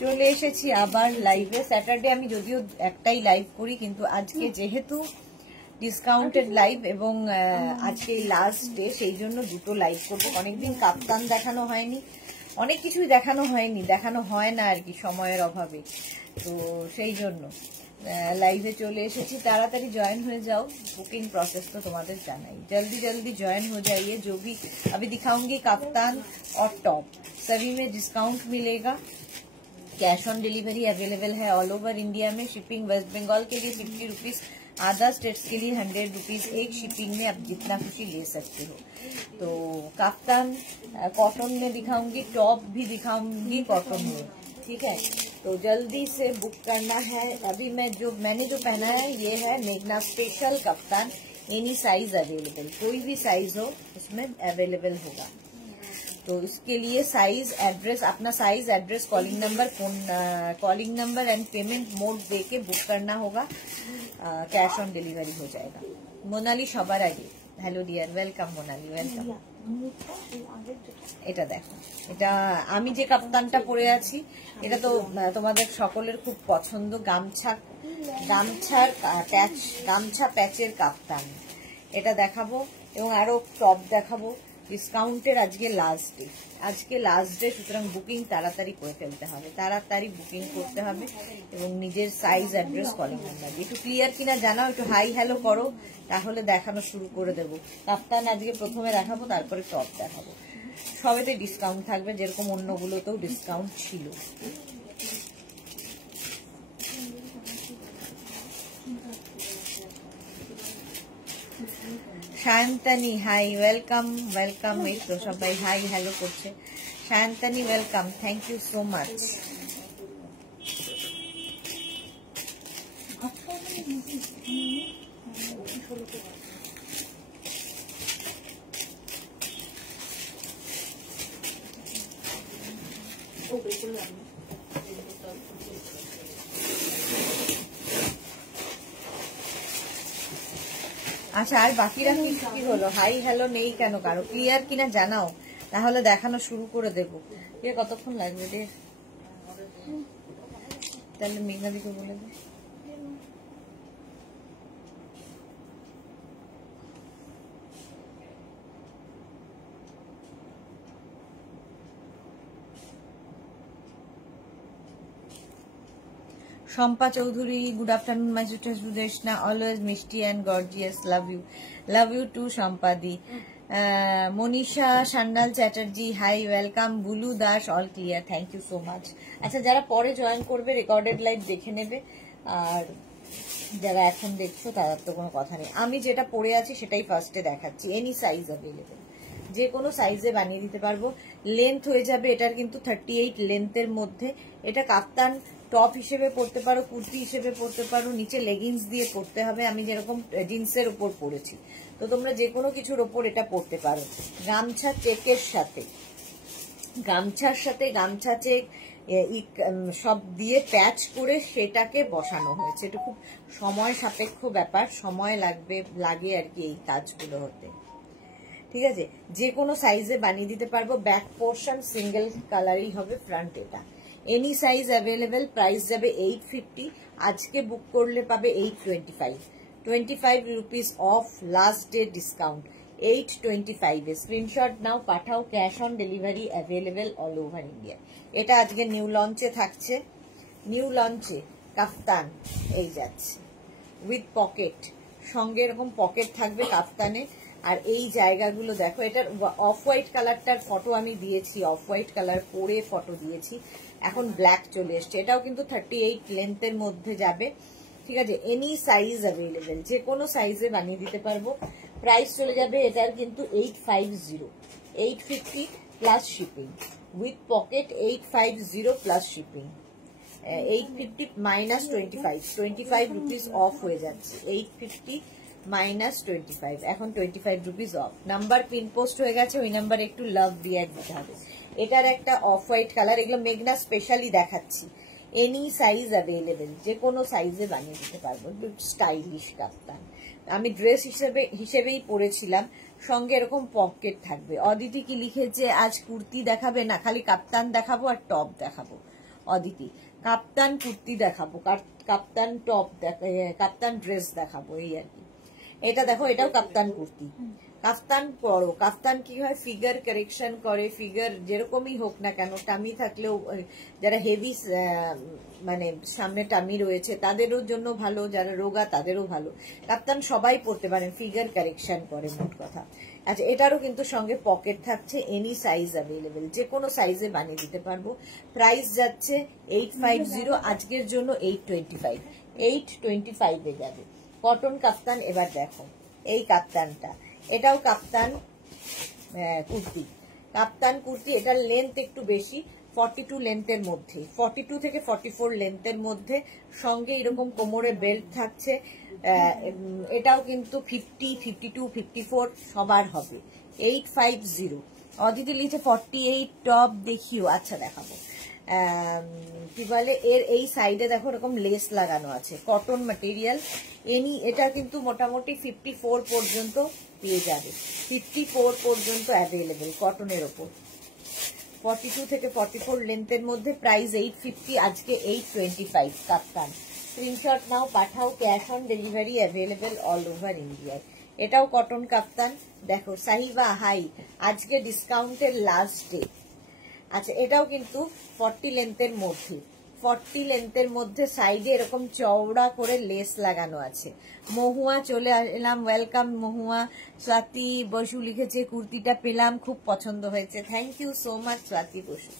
চলে এসেছি আবার লাইভে। স্যাটারডে আমি যদিও একটাই লাইভ করি, কিন্তু আজকে যেহেতু ডিসকাউন্টেড লাইভ এবং আজকে লাস্ট ডে, সেই জন্য দুটো লাইভ করবো। অনেকদিন কাপ্তান দেখানো হয়নি, অনেক কিছুই দেখানো হয়নি, দেখানো হয় না আর কি সময়ের অভাবে। তো সেই জন্য লাইভে চলে এসেছি। তাড়াতাড়ি জয়েন হয়ে যাও, बुकिंग प्रोसेस तो तुम्हारे जाना ही, जल्दी जल्दी ज्वाइन हो जाइए। जो भी अभी दिखाऊंगी काफ्तान और टॉप सभी में डिस्काउंट मिलेगा। कैश ऑन डिलीवरी अवेलेबल है ऑल ओवर इंडिया में। शिपिंग वेस्ट बंगाल के लिए 50 रुपीज, अदर स्टेट्स के लिए 100 रुपीज एक शिपिंग में आप जितना खुशी ले सकते हो। तो काफ्तान कॉटन में दिखाऊंगी, टॉप भी दिखाऊंगी कॉटन में, ठीक है। तो जल्दी से बुक करना है। अभी मैंने जो पहना है ये है मेघना special kaftan. Any size available, कोई भी साइज हो इसमें अवेलेबल होगा। तो इसके लिए साइज, एड्रेस, अपना size, address, calling number, phone calling number and payment mode दे के बुक करना होगा। कैश ऑन डिलीवरी हो जाएगा। मोनाली सबार आगे hello dear, welcome Monali, welcome. এটা দেখো, এটা আমি যে কাপ্তানটা পরে আছি এটা তো তোমাদের সকলের খুব পছন্দ। গামছা প্যাচের কাপ্তান, এটা দেখাবো এবং আরো টপ দেখাবো। ডিসকাউন্টের আজকে লাস্ট ডে, সুতরাং বুকিং তাড়াতাড়ি করে ফেলতে হবে, তাড়াতাড়ি বুকিং করতে হবে এবং নিজের সাইজ, অ্যাড্রেস, কলিং নাম্বার একটু ক্লিয়ার কিনা জানাও, একটু হাই হ্যালো করো, তাহলে দেখানো শুরু করে দেবো। কাপ্তান আজকে প্রথমে দেখাবো, তারপরে টপ দেখাবো। সবেতে ডিসকাউন্ট থাকবে, যেরকম অন্যগুলোতেও ডিসকাউন্ট ছিল। Shayantani hi, welcome welcome. এই তো সবাই হাই হ্যালো করছে। Shayantani welcome, thank you so much. আচ্ছা, আর বাকিরা কি হলো? হাই হ্যালো নেই কেন কারো? ক্লিয়ার কিনা জানাও, তাহলে দেখানো শুরু করে দেবো। কতক্ষণ লাগবে রে? তাহলে মেঘনাদিকে বলে দে। Shampa Chowdhury, good afternoon my sister Sudeshna, always मिष्टी and gorgeous, love you too Shampa di. Manisha Shandal Chatterjee hi, welcome. Bulu Das all clear, thank you so much. अच्छा, যারা পরে জয়েন করবে রেকর্ডেড লাইভ দেখে নেবে, আর যারা এখন দেখছো তাদের তো কোনো কথা নেই। আমি যেটা পরে আছি সেটাই ফার্স্টে দেখাচ্ছি। এনি সাইজ অ্যাভেলেবেল, যে কোনো সাইজে বানিয়ে দিতে পারবো। লেন্থ হয়ে যাবে এটার কিন্তু 38 লেন্থের মধ্যে। এটা কাপ্তান টপ হিসেবে পরতে পারো, কুর্তি হিসেবে পরতে পারো, নিচে লেগিংস দিয়ে পরতে হবে। আমি যেরকম জিন্সের উপর পরেছি, তো তোমরা যে কোনো কিছুর ওপর এটা পরতে পারো। গামছা চেকের সাথে, গামছা চেক সব দিয়ে প্যাচ করে সেটাকে বসানো হয়েছে। এটা খুব সময় সাপেক্ষ ব্যাপার, সময় লাগে আর কি এই কাজগুলো হতে, ঠিক আছে। যে কোনো সাইজে বানিয়ে দিতে পারবো। ব্যাক পোর্শন সিঙ্গেল কালারই হবে, ফ্রন্ট এটা। Any size available. প্রাইস যাবে 850, আজকে বুক করলে পাবে 825 rupees of last day discount. 825 এ স্ক্রিনশট নাও, পাঠাও। Cash on delivery available all over India. এটা আজকে নিউ লঞ্চে থাকছে। নিউ লঞ্চে কাফতান এই যাচ্ছে উইথ পকেট, সঙ্গে এরকম পকেট থাকবে কাফতানে। আর এই জায়গাগুলো দেখো, এটার অফ হোয়াইট কালারটার ফটো আমি দিয়েছি, অফ হোয়াইট কালার পরে ফটো দিয়েছি। এখন ব্ল্যাক চলে এসছে, এটাও কিন্তু 38 লেন্থের মধ্যে যাবে, ঠিক আছে। এনি সাইজ অ্যাভেলেবেল, যে কোনো সাইজে বানিয়ে দিতে পারবো। প্রাইস চলে যাবে এটার কিন্তু 850 plus shipping with pocket. 850 plus shipping. 850 minus 25 rupees of হয়ে যাচ্ছে। 850 মাইনাস 25, এখন 25 rupees of. Number pin post হয়ে গেছে, ওই নাম্বারে একটু লাভ রিয়াক্ট দিতে হবে। এটার একটা অফ হোয়াইট কালার, এগুলো মেঘনা স্পেশালি দেখাচ্ছি। এনি সাইজ অ্যাভেলেবেল, যে কোনো সাইজে বানিয়ে দিতে পারবো। স্টাইলিশ কাপ্তান আমি ড্রেস হিসেবেই পরেছিলাম, সঙ্গে এরকম পকেট থাকবে। অদিতি কি লিখেছে, আজ কুর্তি দেখাবে না, খালি কাপ্তান দেখাবো আর টপ দেখাবো। অদিতি। কাপ্তান কুর্তি দেখাবো, কাপ্তান টপ, কাপ্তান ড্রেস দেখাবো, এই আর কি। এটা দেখো, এটাও কাপ্তান কুর্তি। কাফতান পরো, কাফতান কি হয়, ফিগার কারেকশন করে, ফিগার যেরকমই হোক না কেন, টামি থাকলেও, যারা হেভি মানে সামনে টামি রয়েছে তাদেরও জন্য ভালো, যারা রোগা তাদেরও ভালো। কাফতান সবাই পরতে পারেন, ফিগার কারেকশন করে মোট কথা। আচ্ছা, এটারও কিন্তু সঙ্গে পকেট থাকছে, এনি সাইজ অ্যাভেলেবেল, যে কোনো সাইজে বানিয়ে দিতে পারবো। প্রাইস যাচ্ছে 850, আজকের জন্য 825, 825 এ যাবে। কটন কাফতান। এবার দেখো এই কাপ্তানটা, এটাও কাপ্তান কুর্তি। কাপ্তান কুর্তি, এটার লেন্থ একটু বেশি, 42 লেন্থের মধ্যে, 42 থেকে 44 লেন্থের মধ্যে, সঙ্গে এরকম কোমরে বেল্ট থাকছে। এটাও কিন্তু 50, 52, 54 সবার হবে। 850। অদিতি লিখে 48 টপ দেখিও। আচ্ছা দেখাবো। কি বলে, এর এই সাইডে দেখো এরকম লেস লাগানো আছে, কটন ম্যাটেরিয়াল। এটা কিন্তু মোটামুটি 54 পর্যন্ত পেয়ে যাবে, 54 পর্যন্ত অ্যাভেলেবেল কটনের ওপর। 42 থেকে 44 লেন্থের মধ্যে, প্রাইস 850, আজকে 825 কাপ্তান। স্ক্রিনশট নাও, পাঠাও, cash on delivery available all over ইন্ডিয়ায়। এটাও কটন কাপ্তান। দেখো সাহিবা হাই, আজকে ডিসকাউন্টের লাস্ট ডে। আচ্ছা, এটাও কিন্তু 40 লেন্থের মধ্যে, 40 লেন্থের মধ্যে, সাইডে এরকম চওড়া করে লেস লাগানো আছে। মহুয়া চলে এলাম, ওয়েলকাম মহুয়া। স্বাতি বসু লিখেছে কুর্তিটা পেলাম, খুব পছন্দ হয়েছে, thank you so much Swati Basu.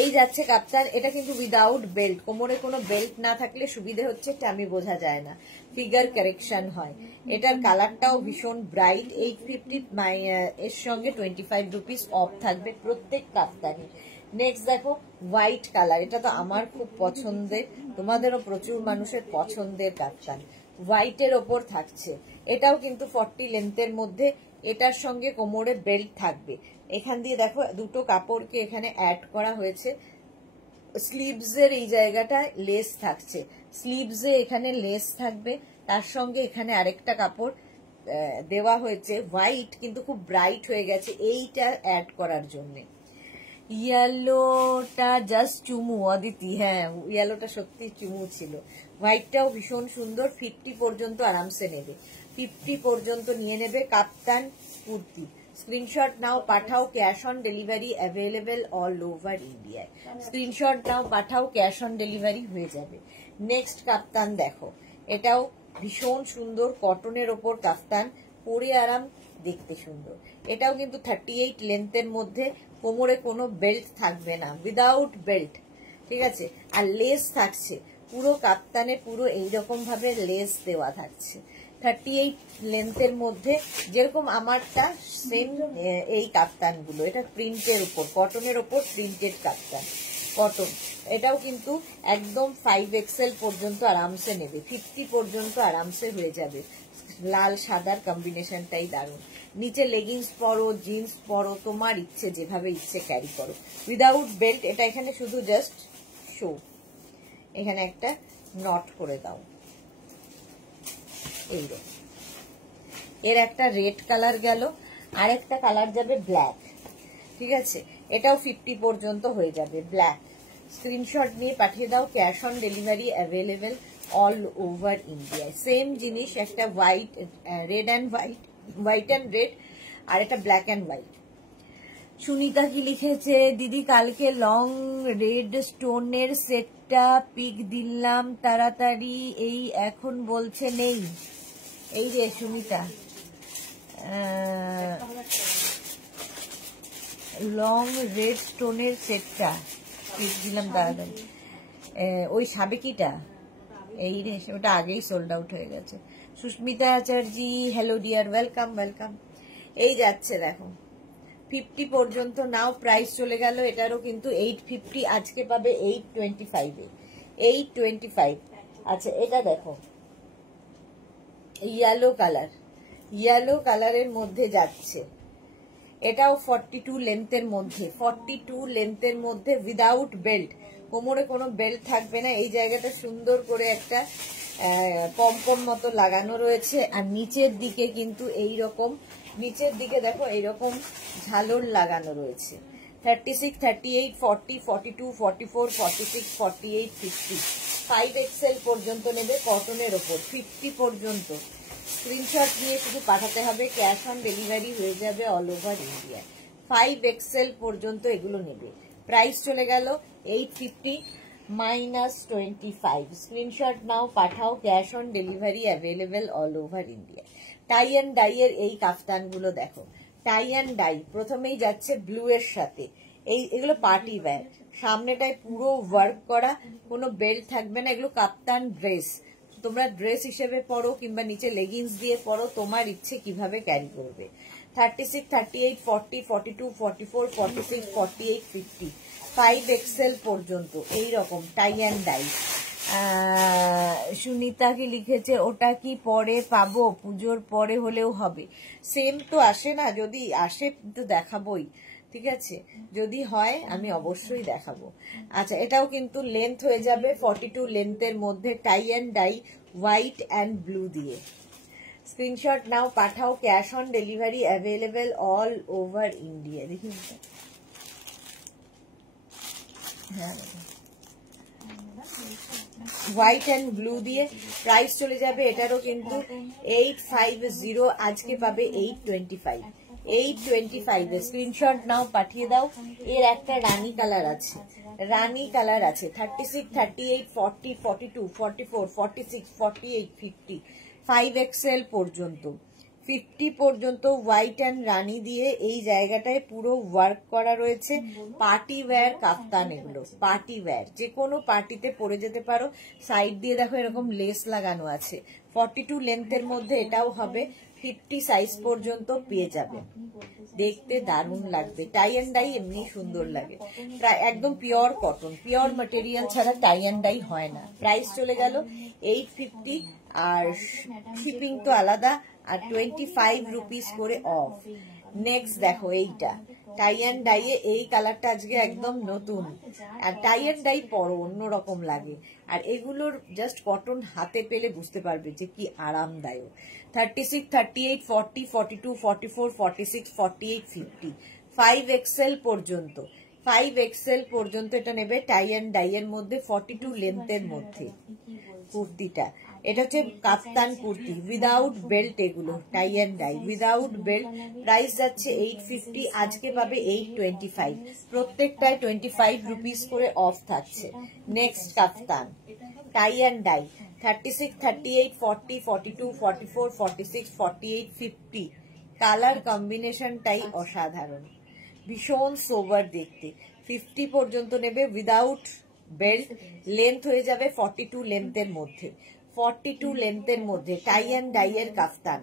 এই যাচ্ছে কাপ্তান, এটা কিন্তু উইদাউট বেল্ট, কোমরে কোনো বেল্ট না থাকলে সুবিধে হচ্ছে টামি বোঝা যায় না, ফিগার কারেকশন হয়। এটার কালারটাও ভীষণ ব্রাইট। 850, এর সঙ্গে 25 রুপিস অফ থাকবে প্রত্যেক কাপ্তানে। নেক্সট দেখো হোয়াইট কালার, এটা তো আমার খুব পছন্দের, তোমাদেরও প্রচুর মানুষের পছন্দের কাপ্তান। হোয়াইটের ওপর থাকছে, এটাও কিন্তু 40 লেন্থের মধ্যে, এটার সঙ্গে কোমরে বেল্ট থাকবে। এখান দিয়ে দেখো দুটো কাপড়কে এখানে অ্যাড করা হয়েছে। স্লিভসের এই জায়গাটায় লেস থাকছে, স্লিভসে এখানে লেস থাকবে, তার সঙ্গে এখানে আরেকটা কাপড় দেওয়া হয়েছে হোয়াইট, কিন্তু খুব ব্রাইট হয়ে গেছে এইটা অ্যাড করার জন্য। ইয়েলোটা জাস্ট চুমু অদিতি, হ্যাঁ ইয়েলোটা সত্যি চুমু ছিল। হোয়াইটটাও ভীষণ সুন্দর, 50 পর্যন্ত আরামসে নেবে, 50 পর্যন্ত নিয়ে নেবে। কাপ্তান কুর্তি, স্ক্রিনশট নাও, পাঠাও, cash on delivery available all over ইন্ডিয়ায়। স্ক্রিনশট নাও, পাঠাও, ক্যাশ অন ডেলিভারি হয়ে যাবে। নেক্সট কাপ্তান দেখো, এটাও ভীষণ সুন্দর, কটনের ওপর কাপ্তান, পরে আরাম, দেখতে সুন্দর। এটাও কিন্তু 38 লেন্থের মধ্যে, কোমরে কোনো বেল্ট থাকবে না, উইদাউট বেল্ট, ঠিক আছে। আর লেস থাকছে পুরো কাপ্তানে, পুরো এইরকম ভাবে লেস দেওয়া থাকছে, 38 লেন্থের মধ্যে, যেরকম আমারটা সেম এই কাপ্তানগুলো। এটা প্রিন্টের উপর, কটনের উপর প্রিন্টেড কাপ্তান, কটন। এটাও কিন্তু একদম 5XL পর্যন্ত আরামসে নেবে, 50 পর্যন্ত আরামসে হয়ে যাবে। লাল সাদার কম্বিনেশনটাই দারুণ। নিচে লেগিংস পরো, জিন্স পরো, তোমার ইচ্ছে, যেভাবে ইচ্ছে ক্যারি করো, উইদাউট বেল্ট। এটা এখানে শুধু জাস্ট শো, এখানে একটা নট করে দাও, এইরকম। এর একটা রেড কালার গেল, আর একটা কালার যাবে ব্ল্যাক, ঠিক আছে। এটাও 50 পর্যন্ত হয়ে যাবে, ব্ল্যাক। স্ক্রিনশট নিয়ে পাঠিয়ে দাও, cash on delivery available all over ইন্ডিয়ায়। সেম জিনিস, একটা white, red and white, white and red, আর এটা ব্ল্যাক অ্যান্ড হোয়াইট। সুনিতা কি লিখেছে, দিদি কালকে লং রেড স্টোনের সেটটা পিক দিলাম তাড়াতাড়ি, এই এখন বলছে নেই। এই রে সুনিতা, লং রেড স্টোনের সেটটা পিক দিলাম তাড়াতাড়ি, ওই সাবেকিটা, এই রে, ওটা আগেই সোল্ড আউট হয়ে গেছে। Susmita Acharya, hello dear, welcome welcome. এই যাচ্ছে দেখো 50 পর্যন্ত নাও, প্রাইস চলে গেল এটারও কিন্তু 850, আজকে পাবে 825 এ, 825। আচ্ছা, এটা দেখো ইয়েলো কালার, ইয়েলো কালারের মধ্যে যাচ্ছে, এটাও 42 লেন্থের মধ্যে, 42 লেন্থের মধ্যে, উইদাউট বেল্ট, কোমরে কোনো বেল্ট থাকবে না। এই জায়গাটা সুন্দর করে একটা পম্পম মতো লাগানো রয়েছে, আর নিচের দিকে কিন্তু এইরকম, নিচের দিকে দেখো এইরকম ঝালর লাগানো রয়েছে, 36, 38, 40, 42, 44, 46, 48, 50, 5XL পর্যন্ত নেবে কটনের ওপর, 50 পর্যন্ত স্ক্রিনশট নিয়ে শুধু পাঠাতে হবে, ক্যাশ অন ডেলিভারি হয়ে যাবে অল ওভার ইন্ডিয়া। 5XL পর্যন্ত এগুলো নেবে, প্রাইস চলে গেল 850 -25। স্ক্রিনশট নাও, পাঠাও, cash on delivery available all over India. Tie and dye এর এই কাফতানগুলো দেখো, টাই অ্যান্ড ডাই প্রথমেই যাচ্ছে ব্লু এর সাথে, এগুলো পার্টি ওয়্যার, সামনেটায় পুরো ওয়ার্ক করা, কোনো বেল্ট থাকবে না, এগুলো কাপ্তান ড্রেস, তোমরা ড্রেস হিসেবে পরো কিংবা নিচে লেগিংস দিয়ে পরো, তোমার ইচ্ছে কিভাবে ক্যারি করবে। 36, 38, 40, 42, 44, 46, 48, 50, 5XL পর্যন্ত এইরকম টাই অ্যান্ড ডাই। সুনিতা কি লিখেছে, ওটা কি পরে পাবো? পুজোর পরে হলেও হবে, সেম তো আসে না, যদি আসে তো দেখাবোই, ঠিক আছে, যদি হয় আমি অবশ্যই দেখাবো। আচ্ছা, এটাও কিন্তু লেন্থ হয়ে যাবে 42 লেন্থের মধ্যে, tie and dye white and blue দিয়ে। স্ক্রিনশট নাও, পাঠাও, cash on delivery available all over India. দেখি হ্যাঁ, হোয়াইট অ্যান্ড ব্লু দিয়ে, প্রাইস চলে যাবে এটারও কিন্তু 850, আজকে পাবে 825। 825 এর স্ক্রিনশট নাও, পাঠিয়ে দাও। এর একটা রানী কালার আছে, রানী কালার আছে 36, 38, 40, 42, 44, 46, 48, 50, 5XL পর্যন্ত, 50 পর্যন্ত হোয়াইট অ্যান্ড রানী দিয়ে এই জায়গাটায় পুরো ওয়ার্ক করা রয়েছে। পার্টি ওয়্যার কাফতান, এগুলো পার্টি ওয়্যার, যে কোনো পার্টিতে পরে যেতে পারো। সাইড দিয়ে দেখো এরকম লেস লাগানো আছে, 42 লেন্থের মধ্যে এটাও হবে, 50 সাইজ পর্যন্ত পেয়ে যাবে, দেখতে দারুণ লাগবে। টাই অ্যান্ড ডাই এমনি সুন্দর লাগে, একদম পিওর কটন, পিওর ম্যাটেরিয়াল ছাড়া টাই অ্যান্ড ডাই হয় না। প্রাইস চলে গেল 850, আর শিপিং তো আলাদা, আর 25 রুপিস করে অফ। নেক্সট দেখো এইটা টাই অ্যান্ড ডাই এ, এই কালারটা আজকে একদম নতুন, আর টাই অ্যান্ড ডাই পরো অন্যরকম লাগে, আর এগুলোর জাস্ট কটন হাতে পেলে বুঝতে পারবে যে কি আরামদায়ক। 36, 38, 40, 42, 44, 46, 48, 50, 5XL পর্যন্ত, 5XL পর্যন্ত এটা নেবে টাই অ্যান্ড ডাই এর মধ্যে, 42 লেন্থের মধ্যে কুর্তিটা। এটা হচ্ছে কাপ্তান কুর্তি উইদাউট বেল্ট, এগুলো tie and dye without belt. Price যাচ্ছে 850, আজকে পাবে 825, প্রত্যেকটায় 25 রুপিস করে অফ থাকছে। Next kaftan tie and dye 36, 38, 40, 42, 44, 46, 48, 50, colour কম্বিনেশনটাই অসাধারণ, ভীষণ সোবার দেখতে। 50 পর্যন্ত নেবে উইদাউট বেল্ট, লেন্থ হয়ে যাবে 42 লেন্থের মধ্যে, 42 লেন্থের মধ্যে টাই অ্যান্ড ডাই এর কাফতান।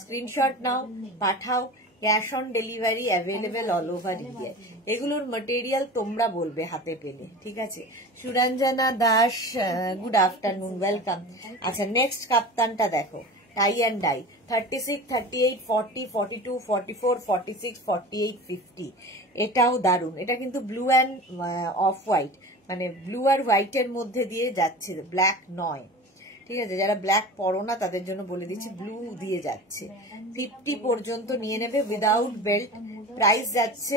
স্ক্রিনশট নাও, পাঠাও, cash on delivery available all over India. এগুলোর ম্যাটেরিয়াল তোমরা বলবে হাতে পেলে, ঠিক আছে। Suranjana Das, good afternoon, welcome. আচ্ছা, নেক্সট কাপ্তানটা দেখো, টাই অ্যান্ড ডাই 36, 38, 40, 42, 44, 46, 48, 50, এটাও দারুন। এটা কিন্তু ব্লু অ্যান্ড অফ হোয়াইট, মানে ব্লু আর হোয়াইটের মধ্যে দিয়ে যাচ্ছে, ব্ল্যাক নয়, ঠিক আছে। যারা ব্ল্যাক পরো না তাদের জন্য বলে দিচ্ছি, ব্লু দিয়ে যাচ্ছে। 50 পর্যন্ত নিয়ে নেবে উইদাউট বেল্ট, প্রাইস যাচ্ছে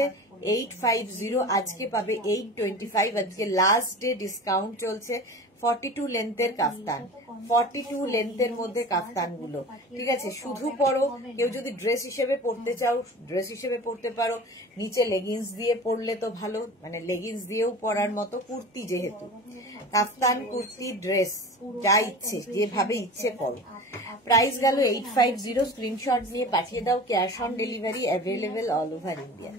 850, আজকে পাবে 825, আজকে লাস্ট ডে ডিসকাউন্ট চলছে। 42 লেন্থের কাফতান, 42 লেন্থের মধ্যে কাফতানগুলো, ঠিক আছে। শুধু পরো, কেউ যদি ড্রেস হিসেবে পরতে চাও ড্রেস হিসেবে পরতে পারো, নিচে লেগিংস দিয়ে পরলে তো ভালো, মানে লেগিংস দিয়েও পরার মতো কুর্তি, যেহেতু কাফতান কুর্তি ড্রেস যা ইচ্ছে যেভাবে ইচ্ছে পরো। প্রাইস গেল 850, স্ক্রিনশট নিয়ে পাঠিয়ে দাও, cash on delivery available all over India.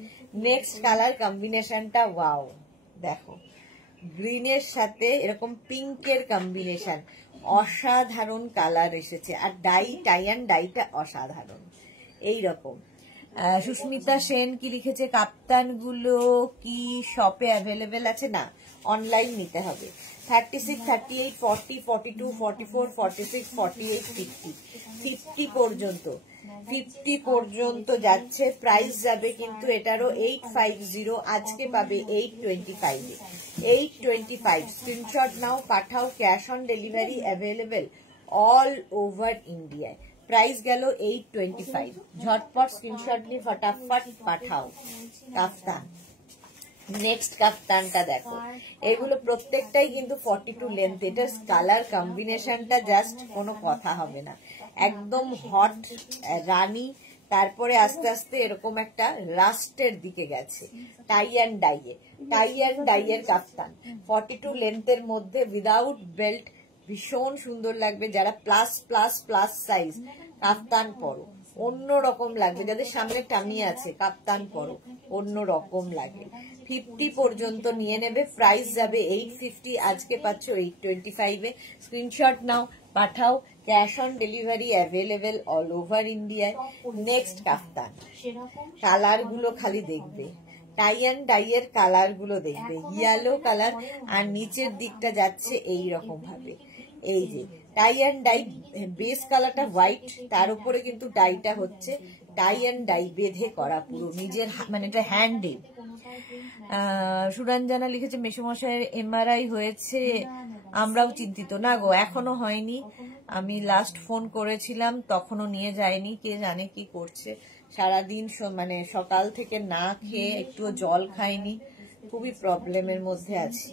Next colour কম্বিনেশনটা ওয়াও, দেখো গ্রিনের সাথে এরকম পিঙ্কের কম্বিনেশন, অসাধারণ কালার এসেছে, আর ডাই টাই অ্যান্ড ডাইটা অসাধারণ এইরকম। সুস্মিতা সেন কি লিখেছে, কাপ্তানগুলো কি শপে অ্যাভেলেবেল আছে? না, অনলাইন নিতে হবে। 36, 38, 40, 42, 44, 46, 48, 50, 50 পর্যন্ত, 50 পর্যন্ত যাচ্ছে। প্রাইস যাবে কিন্তু এটারও 850, আজকে পাবে 825, 825। স্ক্রিনশট নাও, পাঠাও, cash on delivery available all over ইন্ডিয়ায়। প্রাইস গেল 825, ঝটপট স্ক্রিনশট নিয়ে ফটাফট পাঠাও। কাফতান নেক্সট কাফতানটা দেখো, এগুলো প্রত্যেকটাই কিন্তু 42 লেন্থ। এটা কালার কম্বিনেশনটা জাস্ট কোনো কথা হবে না, একদম হট রানী, তারপরে আস্তে আস্তে এরকম একটা রাস্টের দিকে গেছে। টাই অ্যান্ড ডাইয়ের কাফতান 42 লেন্থের মধ্যে উইদাউট বেল্ট, ভীষণ সুন্দর লাগবে। যারা প্লাস প্লাস প্লাস সাইজ কাফতান পরো অন্য রকম লাগবে, যাদের সামনে টামি আছে কাফতান পরো অন্য রকম লাগে। 50 পর্যন্ত নিয়ে নেবে, প্রাইস যাবে 850, আজকে পাচ্ছ 825 এ। স্ক্রিনশট নাও, পাঠাও, cash on delivery available all over ইন্ডিয়ায়। নেক্সট কাফতান, কালার গুলো খালি দেখবে, টাই অ্যান্ড ডাইয়ের কালার গুলো দেখবে, ইয়েলো কালার আর নিচের দিকটা যাচ্ছে এই রকম ভাবে। এই যে টাই অ্যান্ড ডাই বেস কালারটা হোয়াইট, তার উপরে কিন্তু ডাইটা হচ্ছে টাই অ্যান্ড ডাই বেঁধে করা পুরো নিজের, মানে এটা হ্যান্ডে। সুরঞ্জনা লিখেছে মেসোমশাইয়ের এমআরআই হয়েছে, আমরাও চিন্তিত। না গো, এখনো হয়নি, আমি লাস্ট ফোন করেছিলাম তখনও নিয়ে যায়নি, কে জানে কি করছে। সারাদিন মানে সকাল থেকে না খেয়ে একটুও জল খাইনি, খুবই প্রবলেমের মধ্যে আছি।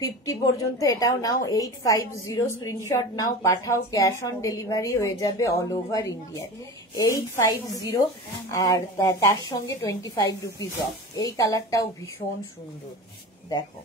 50 পর্যন্ত এটাও নাও, 850, স্ক্রিনশট নাও, পাঠাও, ক্যাশ অন ডেলিভারি হয়ে যাবে অল ওভার ইন্ডিয়ায়। 850 আর তার সঙ্গে 25 রুপিস অফ। এই কালারটাও ভীষণ সুন্দর, দেখো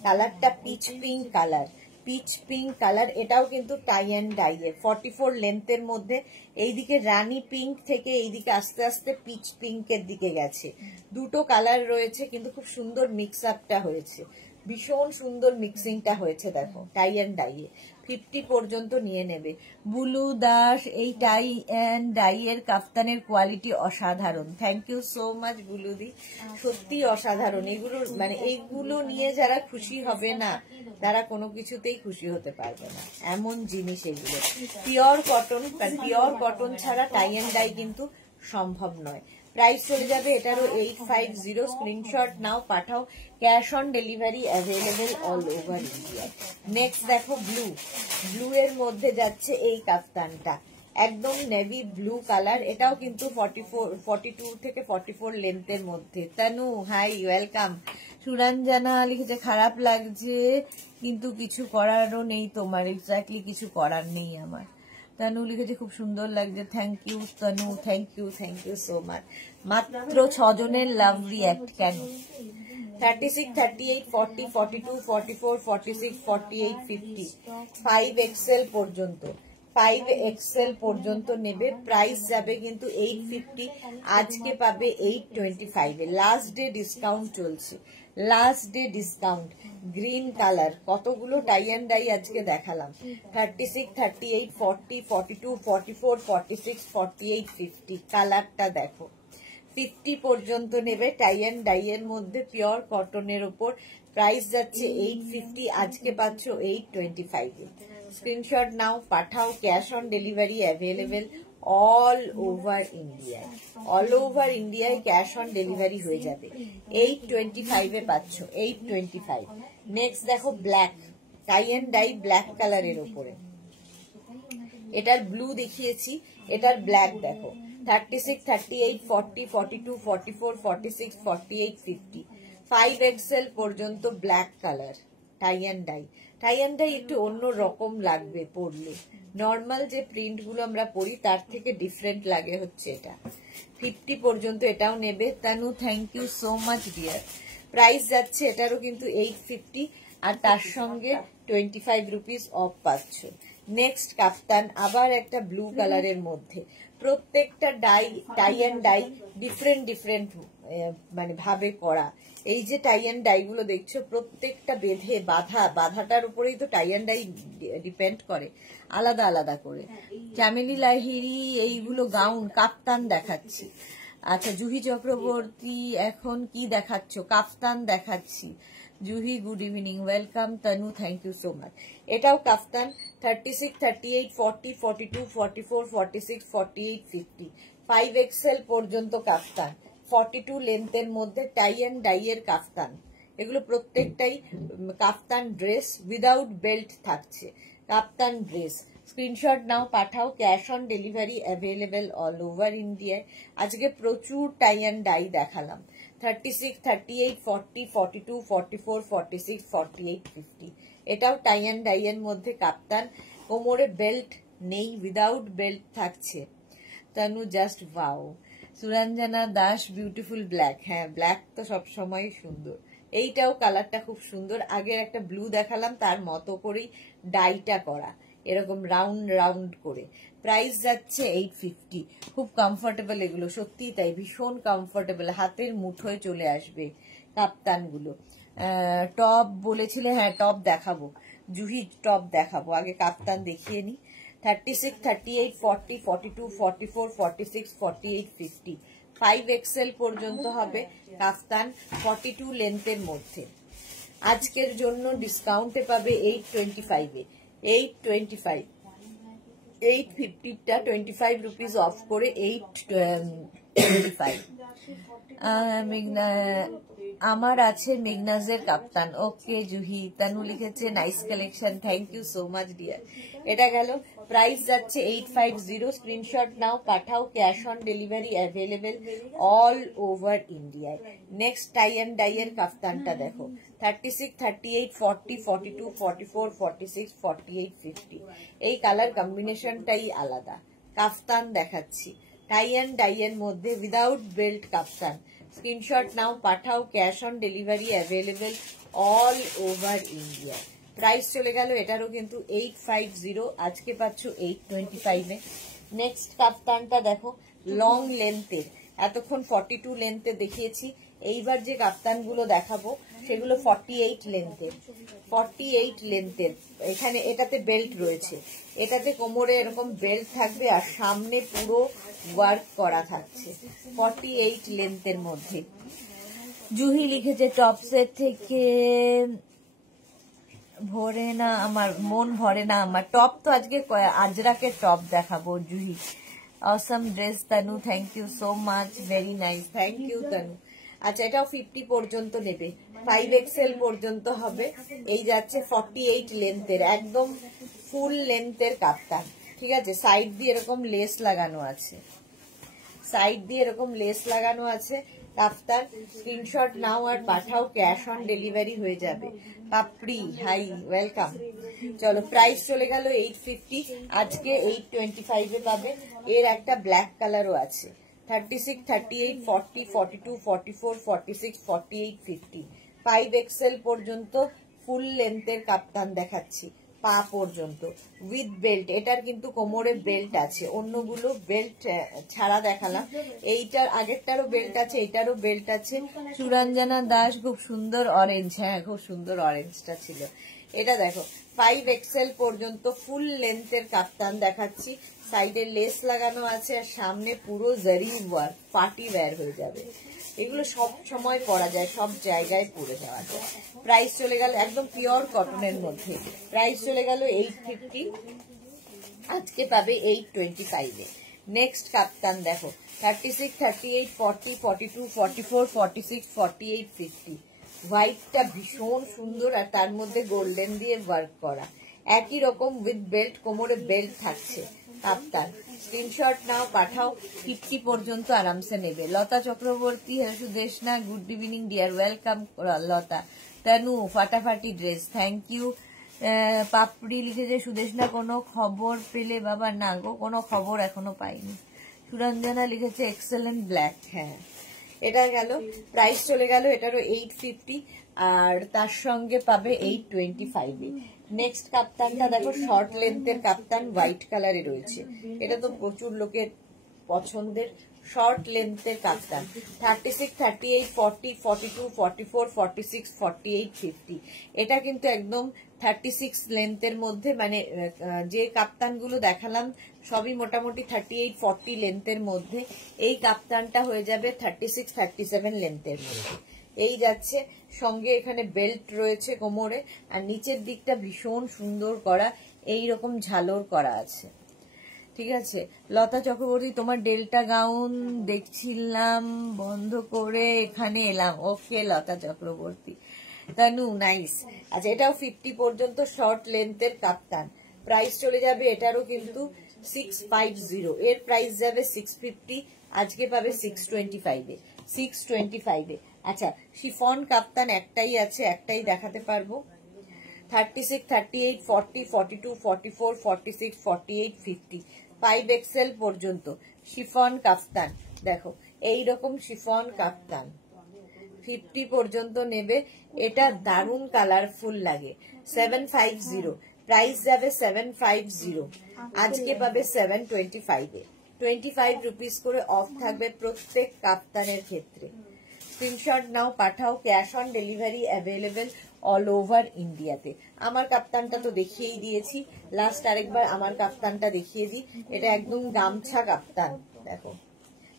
কালারটা pitch pink colour, pitch pink colour. এটাও কিন্তু টাই অ্যান্ড ডাইয়ের 44 লেন্থের মধ্যে। এইদিকে রানী পিঙ্ক থেকে এইদিকে আস্তে আস্তে পিচ পিঙ্কের দিকে গেছে। দুটো কালার রয়েছে কিন্তু খুব সুন্দর মিক্স আপটা হয়েছে, ভীষণ সুন্দর মিক্সিংটা হয়েছে। দেখো টাই অ্যান্ড ডাইয়ে 50 পর্যন্ত নিয়ে নেবে। বুলু দাস, এই টাই অ্যান্ড ডাইয়ের কাফতানের কোয়ালিটি অসাধারণ। থ্যাংক ইউ সো মাচ বুলুদি, সত্যি অসাধারণ। এগুলো মানে এইগুলো নিয়ে যারা খুশি হবে না তারা কোনো কিছুতেই খুশি হতে পারবে না, এমন জিনিস এগুলো। পিওর কটন, পিওর কটন ছাড়া টাই অ্যান্ড ডাই কিন্তু সম্ভব নয়। প্রাইস চলে যাবে এটারও 850, স্ক্রিনশট নাও, পাঠাও, cash on delivery available all over India. Next দেখো ব্লু এর মধ্যে যাচ্ছে এই কাফতানটা, একদম নেভি ব্লু কালার। এটাও কিন্তু 42 থেকে 44 লেন্থের মধ্যে। Tanu high, welcome. সুরঞ্জনা লিখেছে খারাপ লাগছে কিন্তু কিছু করারও নেই তোমার, এক্স্যাক্টলি কিছু করার নেই আমার। তানু লিখেছে খুব সুন্দর লাগছে, thank you Tanu, thank you so much. মাত্র 6 জনের লাভ রিঅ্যাক্ট, কেন? 36, 38, 40, 42, 44, 46, 48, 50, 5XL পর্যন্ত, 5XL পর্যন্ত নেবে। প্রাইস যাবে কিন্তু 850, আজকে পাবে 825 এ। লাস্ট ডে ডিসকাউন্ট চলছে, last day discount. Green colour, কতগুলো টাই অ্যান্ড ডাই আজকে দেখালাম। 36, 38, 40, 42, 44, 46, 48, 50, কালারটা দেখো। 50 পর্যন্ত নেবে, টাই অ্যান্ড ডাই এর মধ্যে পিওর কটনের ওপর। প্রাইস যাচ্ছে 850, আজকে পাচ্ছ 825 এ। স্ক্রিনশট নাও, পাঠাও, cash on delivery available all over ইন্ডিয়ায়। অল ওভার ইন্ডিয়ায় ক্যাশ অন ডেলিভারি হয়ে যাবে। 825 এ পাচ্ছ, 825। নেক্সট দেখো black, tie and dye black কালারের ওপরে। এটার ব্লু দেখিয়েছি, এটার ব্ল্যাক দেখো। 36, 38, 40, 42, 44, 46, 48, 50, 5XL পর্যন্ত black colour tie and dye. Tie and dye একটু অন্য রকম লাগবে পরলে, নর্মাল যে প্রিন্ট গুলো আমরা পরি তার থেকে ডিফারেন্ট লাগে হচ্ছে এটা। 50 পর্যন্ত এটাও নেবে। Tanu thank you so much dear. Price যাচ্ছে এটারও কিন্তু 850, আর তার সঙ্গে 25 রুপিস অফ পাচ্ছ। নেক্সট কাফতান, আবার একটা ব্লু কালারের মধ্যে। প্রত্যেকটা টাই অ্যান্ড ডাই ডিফারেন্ট মানে ভাবে করা। এই যে টাই অ্যান্ড ডাই গুলো দেখছো প্রত্যেকটা বেঁধে বাধাটার উপরেই তো টাই অ্যান্ড ডাই ডিপেন্ড করে, আলাদা আলাদা করে। চামেলি লাহিরি, এইগুলো গাউন কাফতান দেখাচ্ছি। আচ্ছা জুহি চক্রবর্তী, এখন কি দেখাচ্ছ? কাফতান দেখাচ্ছি। Juhi good evening, welcome. Tanu thank you so much. এটাও কাফতান 36, 38, 40, 42, 44, 46, 48, 50, 5XL পর্যন্ত কাফতান। 42 লেন্থের মধ্যে টাই অ্যান্ড ডাই এর কাফতান। এগুলো প্রত্যেকটাই কাফতান ড্রেস, উইদাউট বেল্ট থাকছে, কাফতান ড্রেস। স্ক্রিনশট নাও, পাঠাও, cash on delivery available all over ইন্ডিয়ায়। আজকে প্রচুর টাই অ্যান্ড ডাই দেখালাম। 36, 38, 40, 42, 44, 46, 48, 50। এটাও টাই অ্যান্ড ডাই এর মধ্যে কাপ্তান, কোমরে বেল্ট নেই, উইদাউট বেল্ট থাকছে। Tanu just wow. Suranjana Das beautiful black, হ্যাঁ ব্ল্যাক তো সবসময় সুন্দর। এইটাও কালারটা খুব সুন্দর, আগের একটা ব্লু দেখালাম তার মতো করেই ডাইটা করা, এরকম রাউন্ড রাউন্ড করে। প্রাইস যাচ্ছে 850। খুব কমফোর্টেবল এগুলো, সত্যি তাই, ভীষণ কমফোর্টেবল, হাতের মুঠোয় চলে আসবে কাপ্তানগুলো। টপ বলেছিলে, হ্যাঁ টপ দেখাবো, জুহি টপ দেখাবো, আগে কাপ্তান দেখিয়ে নি। 36, 38, 40, 42, 44, 46, 48, 50। 5XL পর্যন্ত হবে কাফতান 42 লেন্থের মধ্যে। আজকের জন্য ডিসকাউন্টে পাবে 825 এ, 825, 850টা 25 রুপিস অফ করে 825। আমার আছে মেঘনাজের কাপ্তান। ওকে জুহি, তানু লিখেছে nice collection, thank you so much dear. এটা গেল, প্রাইস যাচ্ছে 850। স্ক্রিনশট নাও, পাঠাও, cash on delivery available all over ইন্ডিয়ায়। নেক্সট টাই অ্যান্ড ডাই এর কাফতানটা দেখো, 36, 38, 40, 42, 44, 46, 48, 50। এই কালার কম্বিনেশনটাই আলাদা। কাফতান দেখাচ্ছি টাই অ্যান্ড ডাই এর মধ্যে, উইদাউট বেল্ট কাফতান। স্ক্রিনশট নাও, পাঠাও, cash on delivery available all over India. Price চলে গেল এটারও কিন্তু 850, আজকে পাচ্ছ 825 এ। নেক্সট কাপ্তানটা দেখো, লং লেন্থের, এতক্ষণ 42 লেন্থে দেখিয়েছি, এইবার যে কাপ্তানগুলো দেখাবো সেগুলো 48 লেন্থের। 48 লেন্থের, এখানে এটাতে বেল্ট রয়েছে, এটাতে কোমরে এরকম বেল্ট থাকবে আর সামনে পুরো ওয়ার্ক করা থাকছে, 48 লেন্থের মধ্যে। জুহি লিখেছে টপসের থেকে ভরে না আমার মন, ভরে না আমার। টপ তো আজকে আজরাকের টপ দেখাবো Juhi. Awesome dress Tanu, thank you so much, very nice, thank you Tanu. আচ্ছা, এটাও 50 পর্যন্ত নেবে, 5XL পর্যন্ত হবে। এই যাচ্ছে 48 লেন্থের, একদম ফুল লেন্থের কাপ্তান, ঠিক আছে। সাইড দিয়ে এরকম লেস লাগানো আছে, সাইড দিয়ে এরকম লেস লাগানো আছে কাপ্তান। স্ক্রিনশট নাও আর পাঠাও, ক্যাশ অন ডেলিভারি হয়ে যাবে। Papri hi, welcome. চলো, প্রাইস চলে গেল 850, আজকে 825 এ পাবে। এর একটা ব্ল্যাক কালারও আছে। 36, 38, 40, 42, 44, 46, 48, 50। 5XL পর্যন্ত ফুল লেন্থের কাপ্তান দেখাচ্ছি, পা পর্যন্ত উইথ বেল্ট। এটার কিন্তু কোমরে বেল্ট আছে, অন্যগুলো বেল্ট ছাড়া দেখালাম। এইটার আগেরটারও বেল্ট আছে, এটারও বেল্ট আছে। সুরঞ্জনা দাস, খুব সুন্দর অরেঞ্জ, হ্যাঁ খুব সুন্দর অরেঞ্জটা ছিল। এটা দেখো 5XL পর্যন্ত ফুল লেন্থের কাপ্তান দেখাচ্ছি, সাইডে লেস লাগানো আছে আর সামনে পুরো জারি ওয়ার্ক, পার্টি ওয়্যার হয়ে যাবে। এগুলো সব সময় পরা যায়, সব জায়গায় পরে যাওয়া যায়। প্রাইস চলে গেল, একদম পিওর কটনের মধ্যে, প্রাইস চলে গেল 850, আজকে পাবে 825 এ। নেক্সট কাপ্তান দেখো, 36, 38, 40, 42, 44, 46, 48, 50। হোয়াইটটা ভীষণ সুন্দর আর তার মধ্যে গোল্ডেন দিয়ে ওয়ার্ক করা, একই রকম উইথ বেল্ট, কোমরে বেল্ট থাকছে কাপ্তান। স্ক্রিনশট নাও, পাঠাও, 50 পর্যন্ত আরামসে নেবে। Lata Chakraborty, Sudeshna, good evening dear, welcome Lata. Tanu, ফাটাফাটি ড্রেস, থ্যাংক ইউ। পাপড়ি লিখেছে সুদেশনা, কোনো খবর পেলে বাবা? না গো, কোনো খবর এখনো পাইনি। সুরঞ্জনা লিখেছে এক্সেলেন্ট ব্ল্যাক, হ্যাঁ এটা গেল। প্রাইস চলে গেল এটারও 850, আর তার সঙ্গে পাবে 825 এ। নেক্সট কাপ্তানটা দেখো, শর্ট লেন্থের কাপ্তান, হোয়াইট কালারে রয়েছে। এটা তো প্রচুর লোকের পছন্দের শর্ট লেন্থের কাপ্তান। 36, 38, 40, 42, 44, 46, 48, 50। এটা কিন্তু একদম 36 লেন্থের মধ্যে, মানে যে কাপ্তানগুলো দেখালাম সবই মোটামুটি 38, 40 লেন্থের মধ্যে। এই কাপ্তানটা হয়ে যাবে 36, 37 লেন্থের মধ্যে। এই যাচ্ছে, সঙ্গে এখানে বেল্ট রয়েছে কোমরে, আর নিচের দিকটা ভীষণ সুন্দর করা, এই রকম ঝালর করা আছে, ঠিক আছে। লতা চক্রবর্তী, তোমার ডেল্টা গাউন দেখছিলাম বন্ধ করে এখানে এলাম। ওকে লতা চক্রবর্তী। তানু, নাইস। আচ্ছা, এটাও 50 পর্যন্ত শর্ট লেন্থের কাপ্তান। প্রাইস চলে যাবে এটারও কিন্তু 650, এর প্রাইস যাবে 650, আজকে পাবে 625 এ। 625 এ আচ্ছা, শিফন কাপ্তান একটাই আছে, একটাই দেখাতে পারবো। 36, 38, 40, 42, 44, 46, 48, 50, 5XL পর্যন্ত শিফন কাপ্তান। দেখো এইরকম শিফন কাপ্তান 50 পর্যন্ত নেবে। এটা দারুণ কালারফুল লাগে। 750, প্রাইস যাবে 750, আজকে পাবে 725 এ। 25 রুপিস করে অফ থাকবে প্রত্যেক কাপ্তানের ক্ষেত্রে। স্ক্রিনশট নাও, পাঠাও, cash on delivery available all over ইন্ডিয়াতে। আমার কাপ্তানটা তো দেখিয়েই দিয়েছি, লাস্ট আরেকবার আমার কাপ্তানটা দেখিয়ে দিই। এটা একদম গামছা কাপ্তান, দেখো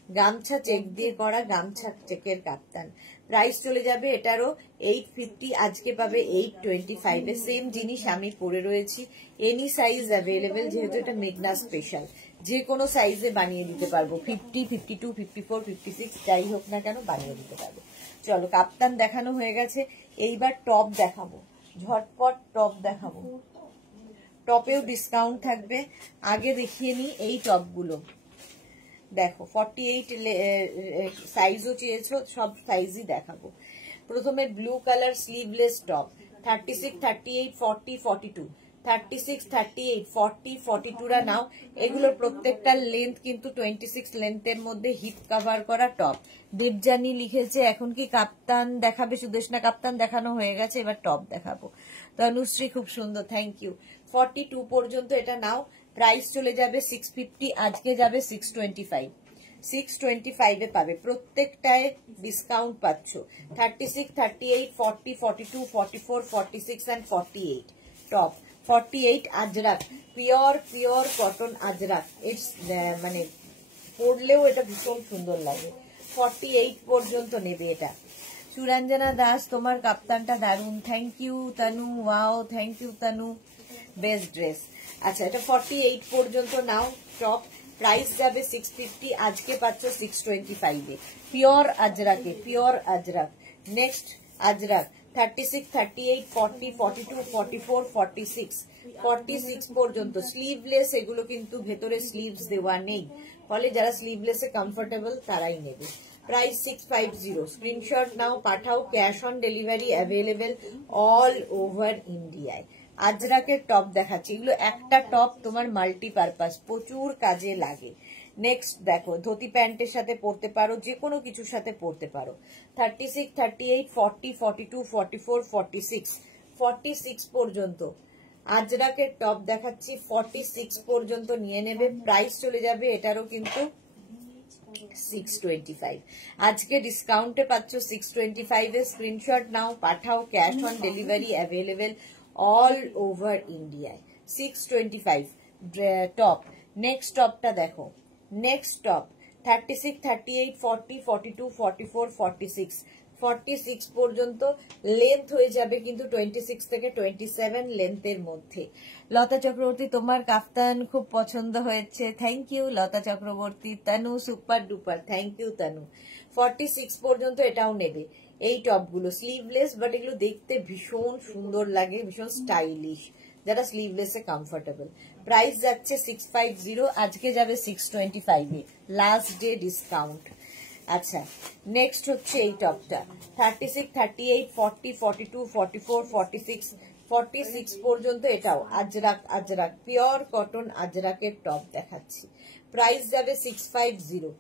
গামছা চেক দিয়ে করা, গামছা চেকের কাপ্তান। প্রাইস চলে যাবে এটারও 850, আজকে পাবে 825 এ। সেম জিনিস আমি পরে রয়েছি, এনি সাইজ অ্যাভেলেবেল, যেহেতু এটা মেঘনা স্পেশাল, যে কোনো সাইজে বানিয়ে দিতে পারবো। 50, 52, 54, 56 যাই হোক না কেন বানিয়ে দিতে পারবো। চলো, কাপ্তান দেখানো হয়ে গেছে, এইবার টপ দেখাবো, ঝটপট টপ দেখাবো। টপেও ডিসকাউন্ট থাকবে। আগে দেখিয়ে নিই এই টপগুলো। দেখো 48 সাইজও চেয়েছো, সব সাইজই দেখাবো। প্রথমে ব্লু কালার স্লিভলেস টপ, 36, 38, 40, 42, 36, 38, 40, 42 রা নাও। এগুলোর প্রত্যেকটার লেন্থ কিন্তু 26 লেন্থের মধ্যে হিপ কভার করা টপ। দেবজানি লিখেছে এখন কি কাপ্তান দেখাবে? সুদেশনা কাপ্তান দেখানো হয়ে গেছে, এবার টপ দেখাবো। তনুশ্রী খুব সুন্দর, থ্যাংক ইউ। 42 পর্যন্ত এটা নাও। প্রাইস চলে যাবে 650, আজকে যাবে 625। 625 এ পাবে, প্রত্যেকটায় ডিসকাউন্ট পাচ্ছ। 36, 38, 40, 42, 44, 46 and 48 top. 48 Ajrak, pure cotton Ajrak. It's মানে পরলেও এটা ভীষণ সুন্দর লাগে। 48 পর্যন্ত নেবে এটা। সুরঞ্জনা দাস, তোমার কাপ্তানটা দারুন, thank you Tanu. Wow, thank you Tanu, best dress. আচ্ছা, এটা 48 পর্যন্ত নাও টপ। প্রাইস যাবে 650, আজকে পাচ্ছ 625 এ। পিওর আজরাকে, পিওর আজরাক। নেক্সট আজরাক 36, 38, 40, 42, 44, 46, 46 পর্যন্ত স্লিভলেস। এগুলো কিন্তু ভেতরে স্লিভস দেওয়া নেই, ফলে যারা স্লিভলেসে কমফোর্টেবল তারাই নেবে। প্রাইস 650, স্ক্রিনশট নাও, পাঠাও, cash on delivery available all over ইন্ডিয়ায়। আজরাকের টপ দেখাচ্ছি, এগুলো একটা টপ তোমার মাল্টিপারপাস, প্রচুর কাজে লাগে। নেক্সট দেখো, ধুতি প্যান্টের সাথে পরতে পারো, যে কোনো কিছুর সাথে পরতে পারো। 36, 38, 40, 42, 44, 46, 46 পর্যন্ত আজরাকের টপ দেখাচ্ছি। 46 পর্যন্ত নিয়ে নেবে। প্রাইস চলে যাবে এটারও কিন্তু 625, আজকে ডিসকাউন্টে পাচ্ছ 625 এর। স্ক্রিনশট নাও, পাঠাও, cash on delivery available all over ইন্ডিয়ায়। 625 টপ। নেক্সট টপটা দেখো, নেক্সট টপ 36, 38, 40, 42, 44, 46, 46 পর্যন্ত লেন্থ হয়ে যাবে কিন্তু 26 থেকে 27 লেন্থের মধ্যে। লতা চক্রবর্তী, তোমার কাফতান খুব পছন্দ হয়েছে, thank you Lata Chakraborty. Tanu, super duper, thank you Tanu. 46 পর্যন্ত এটাও নেবে। এই টপগুলো স্লিভলেস, বাট এগুলো দেখতে ভীষণ সুন্দর লাগে, ভীষণ স্টাইলিশ, যারা স্লিভলেসে কমফোর্টেবল। প্রাইস যাচ্ছে 650, আজকে যাবে 625 এ, লাস্ট ডে ডিসকাউন্ট। আচ্ছা, নেক্সট হচ্ছে এই টপটা 36, 38, 40, 42, 44, 46, 46 পর্যন্ত এটাও আজরাক, আজরাক পিওর কটন আজরাকের টপ দেখাচ্ছি। প্রাইস যাবে 650,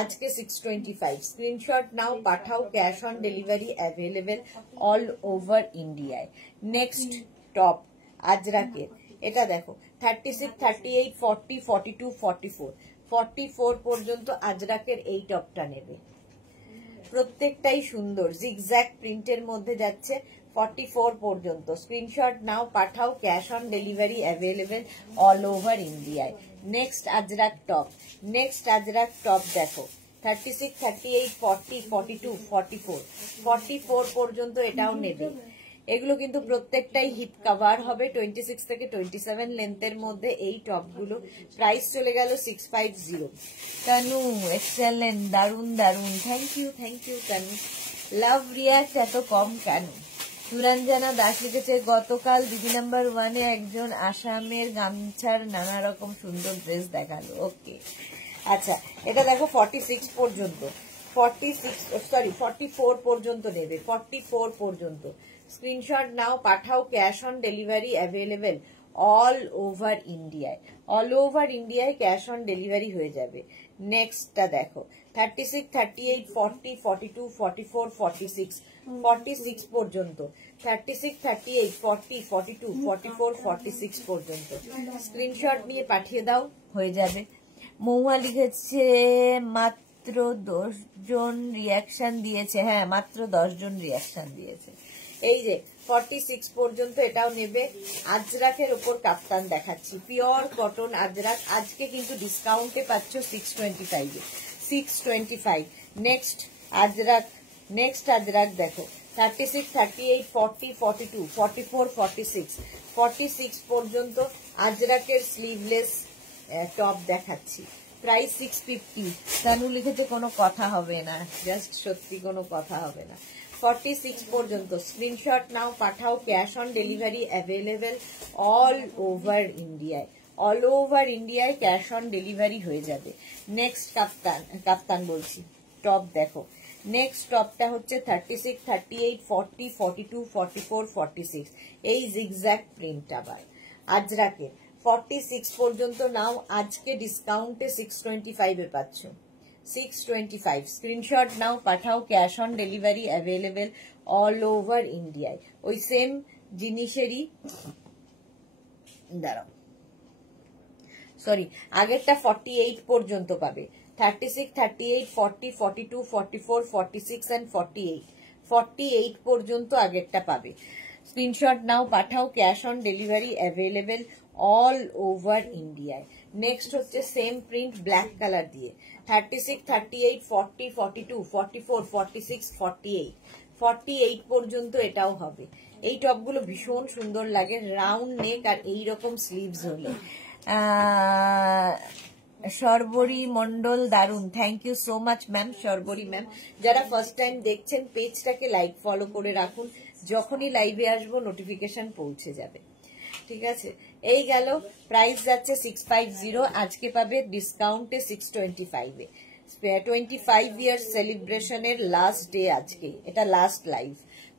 আজকে 625। স্ক্রিনশট নাও, পাঠাও, cash on delivery available all over ইন্ডিয়ায়। নেক্সট টপ আজরাকের, এটা দেখো 36, 38, 40, 42, 44, 44 পর্যন্ত আজরাকের এই টপটা নেবে। প্রত্যেকটাই সুন্দর, জিগজ্যাগ প্রিন্টের মধ্যে যাচ্ছে। 44 পর্যন্ত স্ক্রিনশট নাও, পাঠাও, cash on delivery available all over ইন্ডিয়ায়। Next Ajrak top, next Ajrak top দেখো 36, 38, 40, 42, 44, 44 পর্যন্ত এটাও নেবে। এগুলো কিন্তু প্রত্যেকটাই হিপ কভার হবে, 26 থেকে 27 লেন্থের মধ্যে এই টপগুলো। প্রাইস চলে গেল 650। তানু, এক্সেলেন্ট, দারুন দারুন, thank you Tanu. Love react এত কম কেন? সুরঞ্জনা দাস লিখেছে, গতকাল দিদি নাম্বার 1-এ একজন আসামের গামছার নানা রকম সুন্দর ড্রেস দেখালো। ওকে, আচ্ছা, এটা দেখো 46 পর্যন্ত, 44 পর্যন্ত নেবে, 44 পর্যন্ত। স্ক্রিনশট নাও, পাঠাও, cash on delivery available all over ইন্ডিয়ায়। অল ওভার ইন্ডিয়ায় ক্যাশ অন ডেলিভারি হয়ে যাবে। নেক্সটটা দেখো, 36, 38, 40, 42, 44, 46, 46 পর্যন্ত। 36, 38, 40, 42, 44, 46 পর্যন্ত। স্ক্রিনশট নিয়ে পাঠিয়ে দাও, হয়ে যাবে। মহুয়া লিখেছে মাত্র 10 জন রিয়াকশন দিয়েছে। হ্যাঁ, মাত্র 10 জন রিয়াকশন দিয়েছে। এই যে 46 পর্যন্ত এটাও নেবে। আজরাকের উপর কাপ্তান দেখাচ্ছি, পিওর কটন আজরাক। আজকে কিন্তু ডিসকাউন্টে পাচ্ছ 625 এ, 625। নেক্সট আজরাক দেখো, 36, 38, 40, 42, 44, 46, 46 পর্যন্ত আজরাকের স্লিভলেস টপ দেখাচ্ছি। প্রাইস 650। তানু লিখেছে কোনো কথা হবে না, জাস্ট সত্যি কোনো কথা হবে না। 46 পর্যন্ত। স্ক্রিনশট নাও, পাঠাও, cash on delivery available all over ইন্ডিয়ায়। অল ওভার ইন্ডিয়ায় ক্যাশ অন ডেলিভারি হয়ে যাবে। নেক্সট কাপ্তান বলছি, টপ দেখো। নেক্সট টপটা হচ্ছে 36, 38, 40, 42, 44, 46। এই জিগজ্যাগ প্রিন্ট আবার আজরাকে 46 পর্যন্ত নাও। আজকে ডিসকাউন্টে 625 এ পাচ্ছ, 625। স্ক্রিনশট নাও, পাঠাও, cash on delivery available all over ইন্ডিয়ায়। ওই সেম জিনিসেরই, দাঁড়াও, সরি, আগেরটা 48 পর্যন্ত পাবে। 36, 38, 40, 42, 44, 46 and 48, 48 পর্যন্ত আগেরটা পাবে। স্ক্রিনশট নাও, পাঠাও, cash on delivery available all over ইন্ডিয়ায়। নেক্সট হচ্ছে সেম প্রিন্ট ব্ল্যাক কালার দিয়ে, 36, 38, 40, 42, 44, 46, 48, 48 পর্যন্ত এটাও হবে। এই টপগুলো ভীষণ সুন্দর লাগে, রাউন্ড নেক আর এইরকম স্লিভস হলে। সর্বরী মন্ডল, দারুন, thank you so much ma'am, Sarbari ma'am. যারা ফার্স্ট টাইম দেখছেন পেজটাকে লাইক ফলো করে রাখুন, যখনই লাইভে আসবো নোটিফিকেশন পৌঁছে যাবে। ঠিক আছে, এই গেল। প্রাইস যাচ্ছে 650, আজকে পাবে ডিসকাউন্টে 625 এ। 25 ইয়ার্স সেলিব্রেশনের লাস্ট ডে আজকে, এটা last live.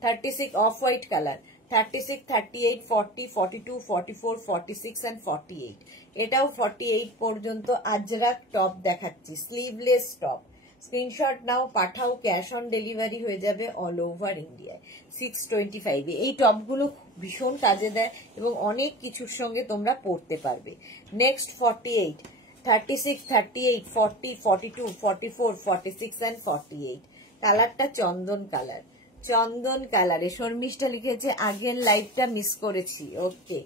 36 off white colour, 36, 38, 40, 42, 44, 46 and 48। এটাও 48 পর্যন্ত আজরাক টপ দেখাচ্ছি, স্লিভলেস টপ। স্ক্রিনশট নাও, পাঠাও, ক্যাশ অন ডেলিভারি হয়ে যাবে অল ওভার ইন্ডিয়ায়। 625 এই টপগুলো ভীষণ কাজে দেয় এবং অনেক কিছুর সঙ্গে তোমরা পরতে পারবে। Next 48, 36, 38, 40, 42, 44, 46 and 48। কালারটা চন্দন কালার, চন্দন কালারে। শর্মিষ্ঠা লিখেছে আগের লাইভটা মিস করেছি, ওকে।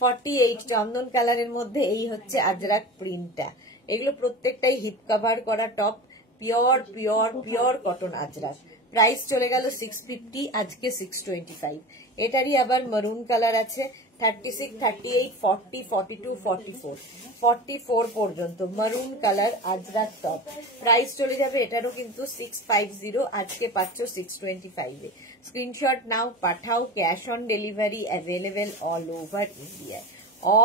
48 চন্দন কালারের মধ্যে এই হচ্ছে আজরাক প্রিন্টটা। এগুলো প্রত্যেকটাই হিপ কভার করা top, pure pure pure cotton Ajrak. Price চলে গেল 650, আজকে 625। এটারই আবার মারুন কালার আছে, 36, 38, 40, 42, 44, 44 পর্যন্ত মারুন কালার আজরাক টপ। প্রাইস চলে যাবে এটারও কিন্তু 650, আজকে পাচ্ছ 625 এ। স্ক্রিনশট নাও, পাঠাও, cash on delivery available all over ইন্ডিয়ায়।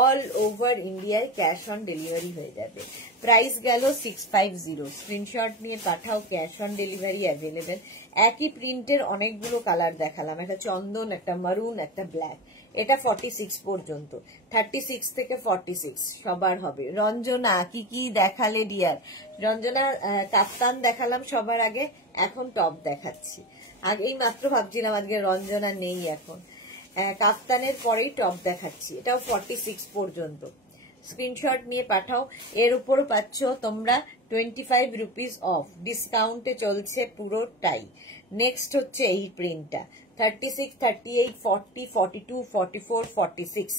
অল ওভার ইন্ডিয়ায় ক্যাশ অন ডেলিভারি হয়ে যাবে। প্রাইস গেল 650। স্ক্রিনশট নিয়ে পাঠাও, ক্যাশ অন ডেলিভারি অ্যাভেলেবেল। একই প্রিন্টের অনেকগুলো কালার দেখালাম, একটা চন্দন, একটা মারুন, একটা ব্ল্যাক। এটা 46 পর্যন্ত, 36 থেকে 46 সবার হবে। রঞ্জনা, কি কি দেখালে ডিয়ার? রঞ্জনা, কাপ্তান দেখালাম সবার আগে, এখন টপ দেখাচ্ছি। আগেই মাত্র ভাবছিলাম আজকে রঞ্জনা নেই, এখন কাপ্তানের পরেই টপ দেখাচ্ছি। এটাও 46 পর্যন্ত। স্ক্রিনশট নিয়ে পাঠাও। এর উপরও পাচ্ছ তোমরা 25 রুপিস অফ, ডিসকাউন্টে চলছে পুরোটাই। নেক্সট হচ্ছে এই প্রিন্টটা, 36, 38, 40, 42, 44, 46,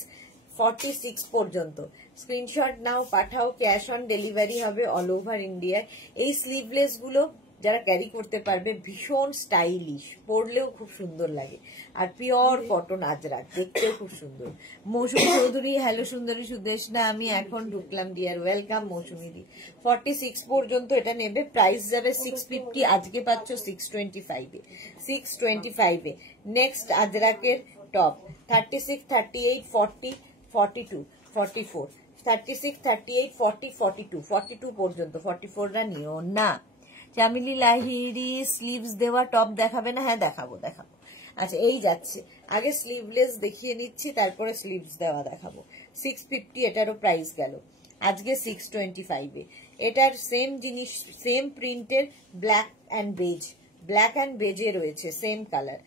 46 পর্যন্ত। স্ক্রিনশট নাও, পাঠাও, ক্যাশ অন ডেলিভারি হবে অল ওভার ইন্ডিয়ায়। এই স্লিভলেস গুলো যারা ক্যারি করতে পারবে, ভীষণ স্টাইলিশ, পরলেও খুব সুন্দর লাগে, আর পিওর কটন আজরাক, দেখতেও খুব সুন্দর। মৌসুমী চৌধুরী, হ্যালো সুন্দরী সুদেশনা, আমি এখন ঢুকলাম ডিয়ার, ওয়েলকাম মৌসুমী দি। 46 পর্যন্ত এটা নেবে, প্রাইস যাবে 650, আজকে পাচ্ছ 625 এ, 625 এ। নেক্সট আজরাকের টপ, 36, 38, 40, 42, 44, 36, 38, 40, 42, 42 পর্যন্ত, 44টা নিও না। চামেলি লাহিড়ি স্লিভস দেওয়া টপ দেখাবে না? হ্যাঁ দেখাবো দেখাবো। আচ্ছা এই যাচ্ছে, আগে স্লিভলেস দেখিয়ে নিচ্ছি, তারপরে স্লিভস দেওয়া দেখাবো। 650 এটারও প্রাইস গেল, আজকে 625 এ। এটার সেম জিনিস, সেম প্রিন্টের black and beige, black and বেজে রয়েছে সেম কালার,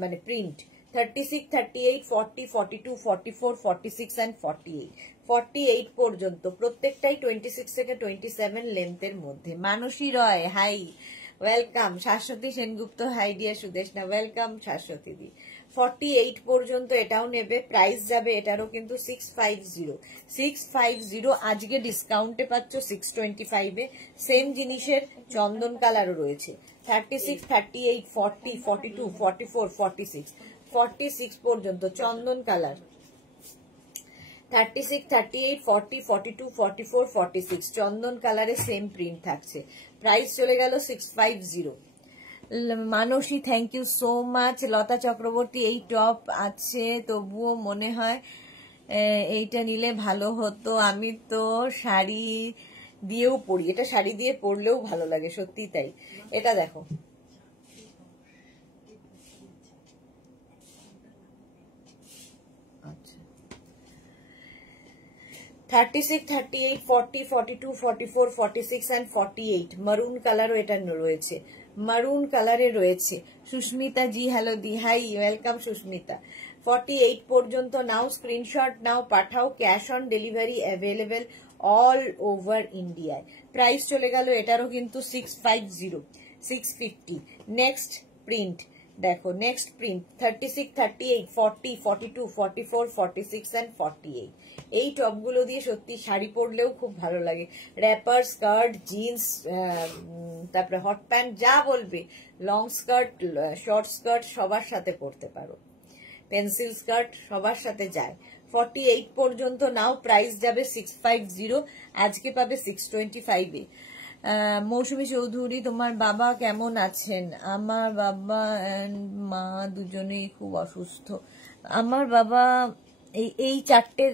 মানে প্রিন্ট। 36, 38, 40, 42, 44, 46 অ্যান্ড 48, 48 পর্যন্ত প্রত্যেকটাই 26 থেকে 27 লেন্থের মধ্যে। Mansi Roy hi, welcome. Shashwati Sengupta hi dear Sudeshna, welcome Shashwati di. 48 পর্যন্ত এটাও নেবে, প্রাইস যাবে এটারও কিন্তু 650, 650। আজকে ডিসকাউন্টে পাচ্ছ 625 এ। সেম জিনিসের চন্দন কালারও রয়েছে। 36, 38, 40, 42, 44, 46, 46 পর্যন্ত চন্দন কালার। 36, 38, 40, 42, 44, 46 চন্দন কালারে সেম প্রিন্ট থাকছে। প্রাইস চলে গেল 650। মানসী থ্যাংক ইউ সো মাচ। লতা চক্রবর্তী এই টপ আছে, তবুও মনে হয় এইটা নিলে ভালো হতো। আমি তো শাড়ি দিয়েও পরি, এটা শাড়ি দিয়ে পরলেও ভালো লাগে, সত্যি তাই। এটা দেখো, আচ্ছা 36, 38, 40, 42, 44, 46 and 48 মারুন কালারও এটা রয়েছে, মারুন কালারে রয়েছে। Susmita ji hello di, hi welcome Susmita. 48 পর্যন্ত নাও, স্ক্রিনশট নাও, পাঠাও। Cash on delivery available all over ইন্ডিয়ায়। প্রাইস চলে গেল এটারও কিন্তু 650, 650। নেক্সট প্রিন্ট দেখো, নেক্সট প্রিন্ট 36, 38, 40, 42, 44, 46 and 48। এই টপগুলো দিয়ে সত্যি শাড়ি পরলেও খুব ভালো লাগে। র্যাপার, স্কার্ট, জিন্স, তারপরে হট প্যান্ট, যা বলবে, লং স্কার্ট, শর্ট স্কার্ট সবার সাথে পরতে পারো, পেন্সিল স্কার্ট সবার সাথে যায়। 48 পর্যন্ত নাও, প্রাইস যাবে 650, আজকে পাবে 625 এ। মৌসুমী চৌধুরী তোমার বাবা কেমন আছেন? আমার বাবা এন্ড মা দুজনেই খুব অসুস্থ। আমার বাবা এই 4টে,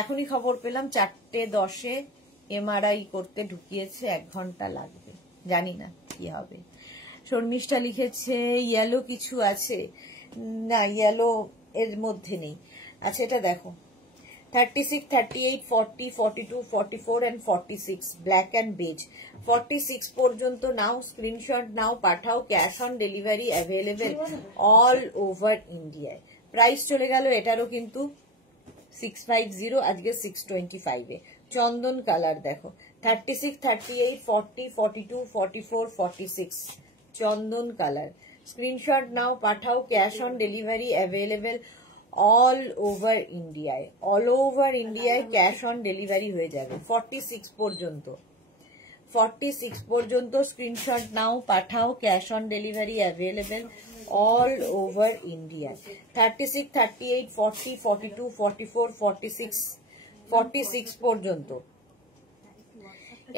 এখনই খবর পেলাম 4:10 MRI করতে ঢুকিয়েছে, 1 ঘন্টা লাগবে, জানি না কি হবে। শর্মিষ্ঠা লিখেছে ইয়েলো কিছু আছে না, ইয়েলো এর মধ্যে নেই। আচ্ছা এটা দেখো, 36, 38, 40, 42, 44 and 46 ব্ল্যাক অ্যান্ড বেজ। 46 পর্যন্ত নাও, স্ক্রিনশট নাও, পাঠাও। Cash on delivery available all over ইন্ডিয়ায়। প্রাইস চলে গেল এটারও কিন্তু 650, আজকে 625 এ। চন্দন কালার দেখো, 36, 38, 40, 42, 44, 46 চন্দন কালার। স্ক্রিনশট নাও, পাঠাও। Cash on delivery available all over ইন্ডিয়ায়, অল ওভার ইন্ডিয়ায় ক্যাশ অন ডেলিভারি হয়ে যাবে। 46 পর্যন্ত, 46 পর্যন্ত স্ক্রিনশট নাও, পাঠাও। Cash on delivery available all over India. 36, 38, 40, 42, 44, 46, 46 পর্যন্ত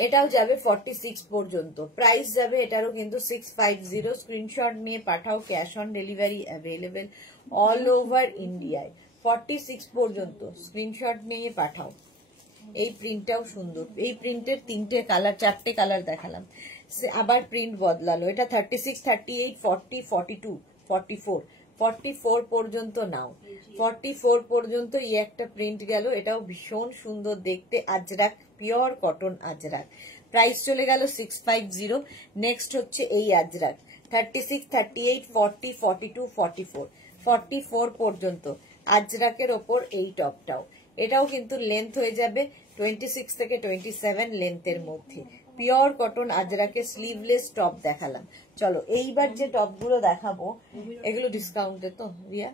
এটাও যাবে 46 পর্যন্ত। প্রাইস যাবে এটারও কিন্তু 650, স্ক্রিনশট নিয়ে পাঠাও। Cash on delivery available all over ইন্ডিয়ায়। 46 পর্যন্ত স্ক্রিনশট নিয়ে পাঠাও। এই প্রিন্টটাও সুন্দর, এই প্রিন্টের 3টে কালার, 4টে কালার দেখালাম, আবার প্রিন্ট বদলালো। এটা 36, 38, 40, 42, 44, 44 পর্যন্ত নাও। 44 পর্যন্ত এই একটা প্রিন্ট গেল, এটাও ভীষণ সুন্দর দেখতে, Ajrak, pure cotton Ajrak. Price চলে গেল 650। নেক্সট হচ্ছে এই আজরাক, 36, 38, 40, 42, 44, 44 পর্যন্ত আজরাকের ওপর এই টপটাও। এটাও কিন্তু লেন্থ হয়ে যাবে 26 থেকে 27 লেন্থের মধ্যে। পিওর কটন আজরাকে স্লিভলেস টপ দেখালাম। চলো এইবার যে টপগুলো দেখাবো এগুলো ডিসকাউন্টে তো রিয়া?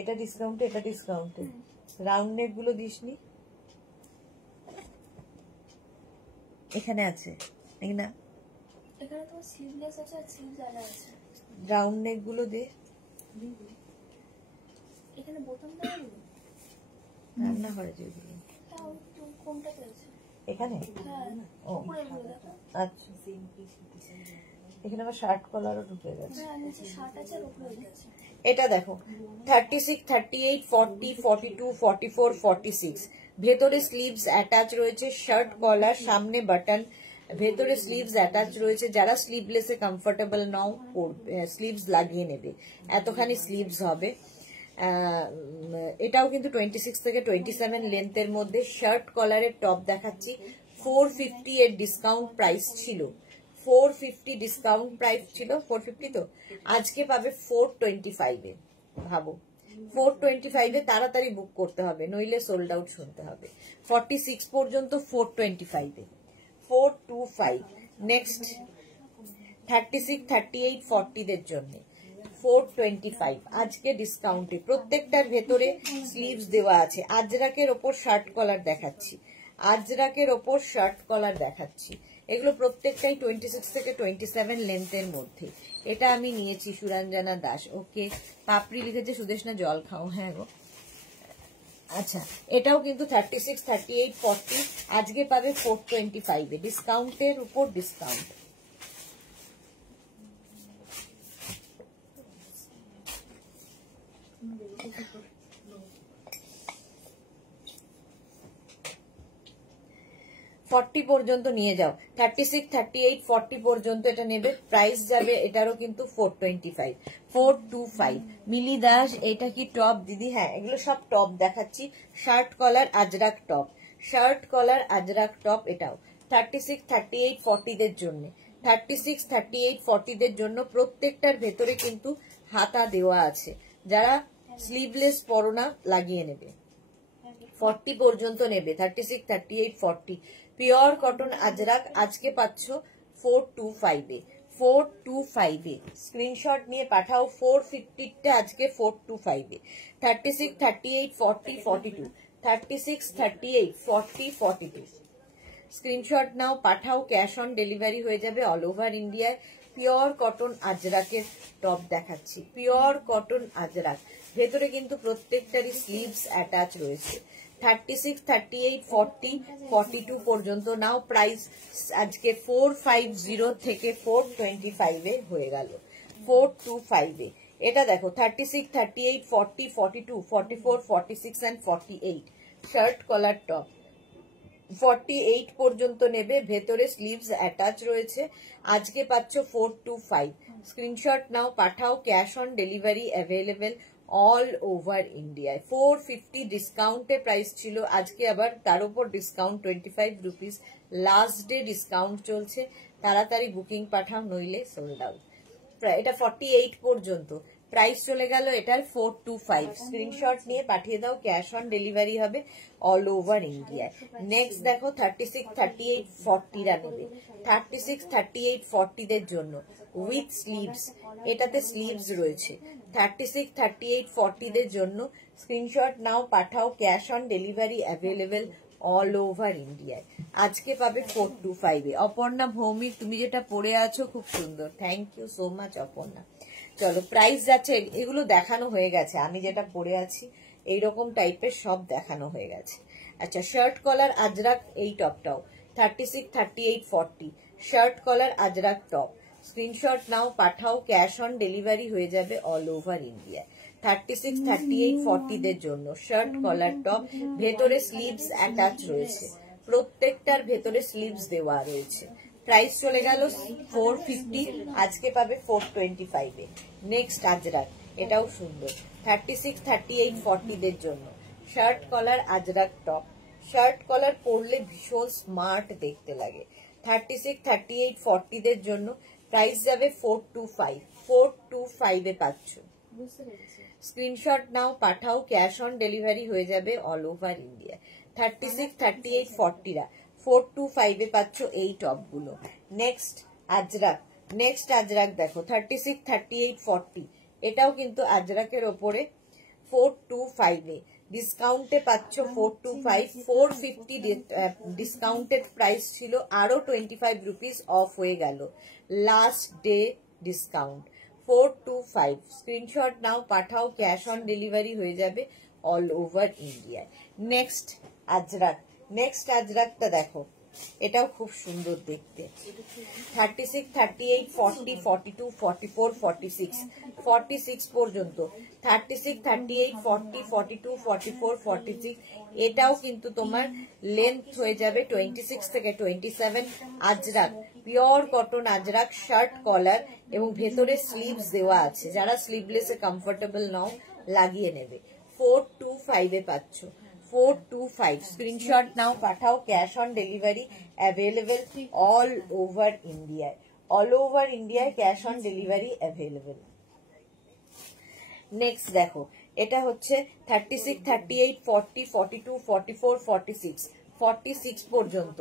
এটা ডিসকাউন্টে, এটা ডিসকাউন্টে। রাউন্ড নেক গুলো দিসনি? এখানে আছে না? এখানে তো স্লিভলেস আছে আর স্লিভস আলা আছে। রাউন্ড নেক গুলো দে। এখানে বোতাম দেওয়া নেই। রান্না করে যেগুলো। তাও তো কোনটাতে আছে? এখানে? হ্যাঁ। ও আচ্ছা, এখানে আবার শার্ট কলারও ঢুকে গেছে। হ্যাঁ, নিচে শার্ট আছে আর উপরে এটা আছে। এটা দেখো 36, 38, 40, 42, 44, 46 ভেতরে স্লিভস অ্যাটাচ রয়েছে, শার্ট কলার, সামনে বাটন, ভেতরে স্লিভস অ্যাটাচ রয়েছে, যারা স্লিভলেসে কমফোর্টেবল নাও স্লিভস লাগিয়ে নেবে, এতখানি স্লিভস হবে। এটাও কিন্তু 26 থেকে 27 লেন্থের মধ্যে। শার্ট কলারের টপ দেখাচ্ছি, 450 এর ডিসকাউন্ট প্রাইস ছিল, 450 ডিসকাউন্ট প্রাইস ছিল, 450 তো আজকে পাবে 425 এ। ভাবো 425 এ তাড়াতাড়ি বুক করতে হবে, নইলে সোল্ড আউট শুনতে হবে। 46 পর্যন্ত 425 এ, 425। নেক্সট 36, 38, 40 দের জন্য 425 আজকে ডিসকাউন্টে। প্রত্যেকটার ভেতরে স্লিভস দেওয়া আছে। আজরাকের ওপর শার্ট কলার দেখাচ্ছি, আজরাকের ওপর শার্ট কলার দেখাচ্ছি। এগুলো প্রত্যেকটাই 26 থেকে 27 লেন্থের মধ্যে। এটা আমি নিয়েছি সুরঞ্জনা দাস। ওকে, পাপড়ি লিখেছে সুদেশনা জল খাও। হ্যাঁ গো, আচ্ছা এটাও কিন্তু 36, 38, 40 আজকে পাবে 425 এ, ডিসকাউন্টের উপর ডিসকাউন্ট। ফর্টি পর্যন্ত নিয়ে যাও, 36, 38, 40 পর্যন্ত এটা নেবে। প্রাইস যাবে এটারও কিন্তু 425, 425। মিলি দাস, এটা কি টপ দিদি? হ্যাঁ, এগুলো সব টপ দেখাচ্ছি। Shirt collar Ajrak top, shirt collar Ajrak top. এটাও 36, 38, 40 দের জন্য, 36, 38, 40 দের জন্য। প্রত্যেকটার ভেতরে কিন্তু হাতা দেওয়া আছে, যারা স্লিভলেস পরনা লাগিয়ে নেবে। 40 পর্যন্ত নেবে, 36, 38, 40। পিওর কটন আজরাক আজকে পাচ্ছ 425 এ, 425 এ। স্ক্রিনশট নিয়ে পাঠাও। 450 টা আজকে 425 এ। 36, 38, 40, 42, 36, 38, 40, 42। স্ক্রিনশট নাও, পাঠাও। ক্যাশ অন ডেলিভারি হয়ে যাবে অল ওভার ইন্ডিয়ায়। পিওর কটন আজরাকের টপ দেখাচ্ছি, পিওর কটন আজরাক। ভেতরে কিন্তু প্রত্যেকটারই স্লিভস অ্যাটাচ রয়েছে। 36, 38, 40, 42 পর্যন্ত নাও। প্রাইস আজকে 450 থেকে 425 এ হয়ে গেল, 425 এ। এটা দেখো 36, 38, 40, 42, 44, 46 and 48 শার্ট কলার টপ। 48 পর্যন্ত নেবে, ভেতরে স্লিভস অ্যাটাচ রয়েছে। আজকে পাচ্ছ 425। স্ক্রিনশট নাও, পাঠাও। Cash on delivery available all over ইন্ডিয়ায়। 450 ডিসকাউন্টে প্রাইস ছিল, আজকে আবার তার উপর discount 25 rupees. Last day discount চলছে, তাড়াতাড়ি বুকিং পাঠাও, নইলে সোল্ড আউট। এটা 48 পর্যন্ত প্রাইস চলে গেল এটার 425। স্ক্রিনশট নিয়ে পাঠিয়ে দাও, ক্যাশ অন ডেলিভারি হবে অল ওভার ইন্ডিয়ায়। নেক্সট দেখো 36, 38, 40 রা নেবে, 36, 38, 40 দের জন্য উইথ স্লিভস। এটাতে স্লিভস রয়েছে। 36, 38, 40 দের জন্য স্ক্রিনশট নাও, পাঠাও। Cash on delivery available all over ইন্ডিয়ায়। আজকে পাবে 425 এ। অপর্ণা ভৌমিক, তুমি যেটা পরে আছো খুব সুন্দর, thank you so much Aparna. চলো প্রাইস যাচ্ছে, এগুলো দেখানো হয়ে গেছে। আমি যেটা পরে আছি এইরকম টাইপের সব দেখানো হয়ে গেছে। আচ্ছা, শার্ট কলার আজরাক এই টপটাও 36, 38, 40 shirt collar Ajrak top. Screenshot নাও, পাঠাও। ক্যাশ অন ডেলিভারি হয়ে যাবে অল ওভার ইন্ডিয়ায়। 36, 38, 40 দের জন্য শার্ট কলার টপ। ভেতরে স্লিভস অ্যাটাচ রয়েছে, প্রত্যেকটার ভেতরে স্লিভস দেওয়া রয়েছে। প্রাইস চলে গেল 450, আজকে পাবে 425 এ। নেক্সট আজরাক, এটাও সুন্দর। 36, 38, 40 দের জন্য shirt collar Ajrak top. Shirt collar পরলে ভীষণ স্মার্ট দেখতে লাগে। 36, 38, 40 দের জন্য প্রাইস যাবে 425, 425 এ পাচ্ছ। স্ক্রিনশট নাও, পাঠাও। ক্যাশ অন ডেলিভারি হয়ে যাবে অল ওভার ইন্ডিয়া। 36, 38, 40 রা 425 এ পাচ্ছ এই টপগুলো। নেক্সট আজরাক, নেক্সট আজরাক দেখো 36, 38, 40 এটাও কিন্তু আজরাকের ওপরে 425 এ। ডিসকাউন্টে পাচ্ছ 425, 450 ডিসকাউন্টেড প্রাইস ছিল, আরো 25 রুপিস অফ হয়ে গেল। Last day discount 425। স্ক্রিনশট নাও, পাঠাও। ক্যাশ অন ডেলিভারি হয়ে যাবে অল ওভার ইন্ডিয়ায়। নেক্সট আজরাক, নেক্সট আজরাকটা দেখো এটাও খুব সুন্দর দেখতে। 36, 38, 40, 42, 44, 46, 46 পর্যন্ত। 36, 38, 40, 42, 44, 46 এটাও কিন্তু তোমার লেন্থ হয়ে যাবে 26 থেকে 27। Ajrak, pure cotton Ajrak, shirt collar এবং ভেতরে স্লিভস দেওয়া আছে। যারা স্লিভলেসে কমফোর্টেবল নাও লাগিয়ে নেবে। 425 এ পাচ্ছ। 425 স্ক্রিনশট নাও, পাঠাও। Cash on delivery available all over ইন্ডিয়ায়। অল ওভার ইন্ডিয়ায় cash on delivery available. Next দেখো, এটা হচ্ছে 36, 38, 40, 42, 44, 46, 46 পর্যন্ত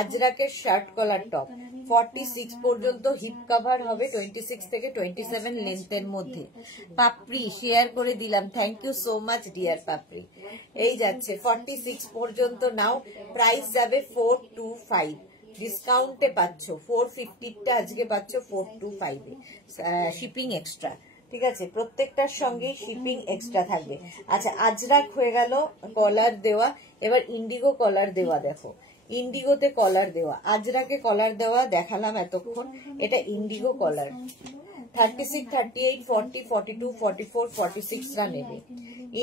আজরাকের শার্ট কলার টপ। 46 পর্যন্ত হিপ কভার হবে 26 থেকে 27 লেন্থের মধ্যে। পাপড়ি শেয়ার করে দিলাম, thank you so much dear Papri. এই যাচ্ছে 46 পর্যন্ত নাও। প্রাইস যাবে 425, ডিসকাউন্টে পাচ্ছ 450টা, আজকে পাচ্ছ 425 এ, শিপিং এক্সট্রা। ঠিক আছে, প্রত্যেকটার সঙ্গে শিপিং এক্সট্রা থাকবে। আচ্ছা, আজরাক হয়ে গেল কলার দেওয়া। এবার ইন্ডিগো কলার দেওয়া দেখো, ইন্ডিগোতে কলার দেওয়া, আজরাকে কলার দেওয়া দেখালাম এতক্ষণ, এটা ইন্ডিগো কলার। 36, 38, 40, 42, 44, 46 রা নেবে।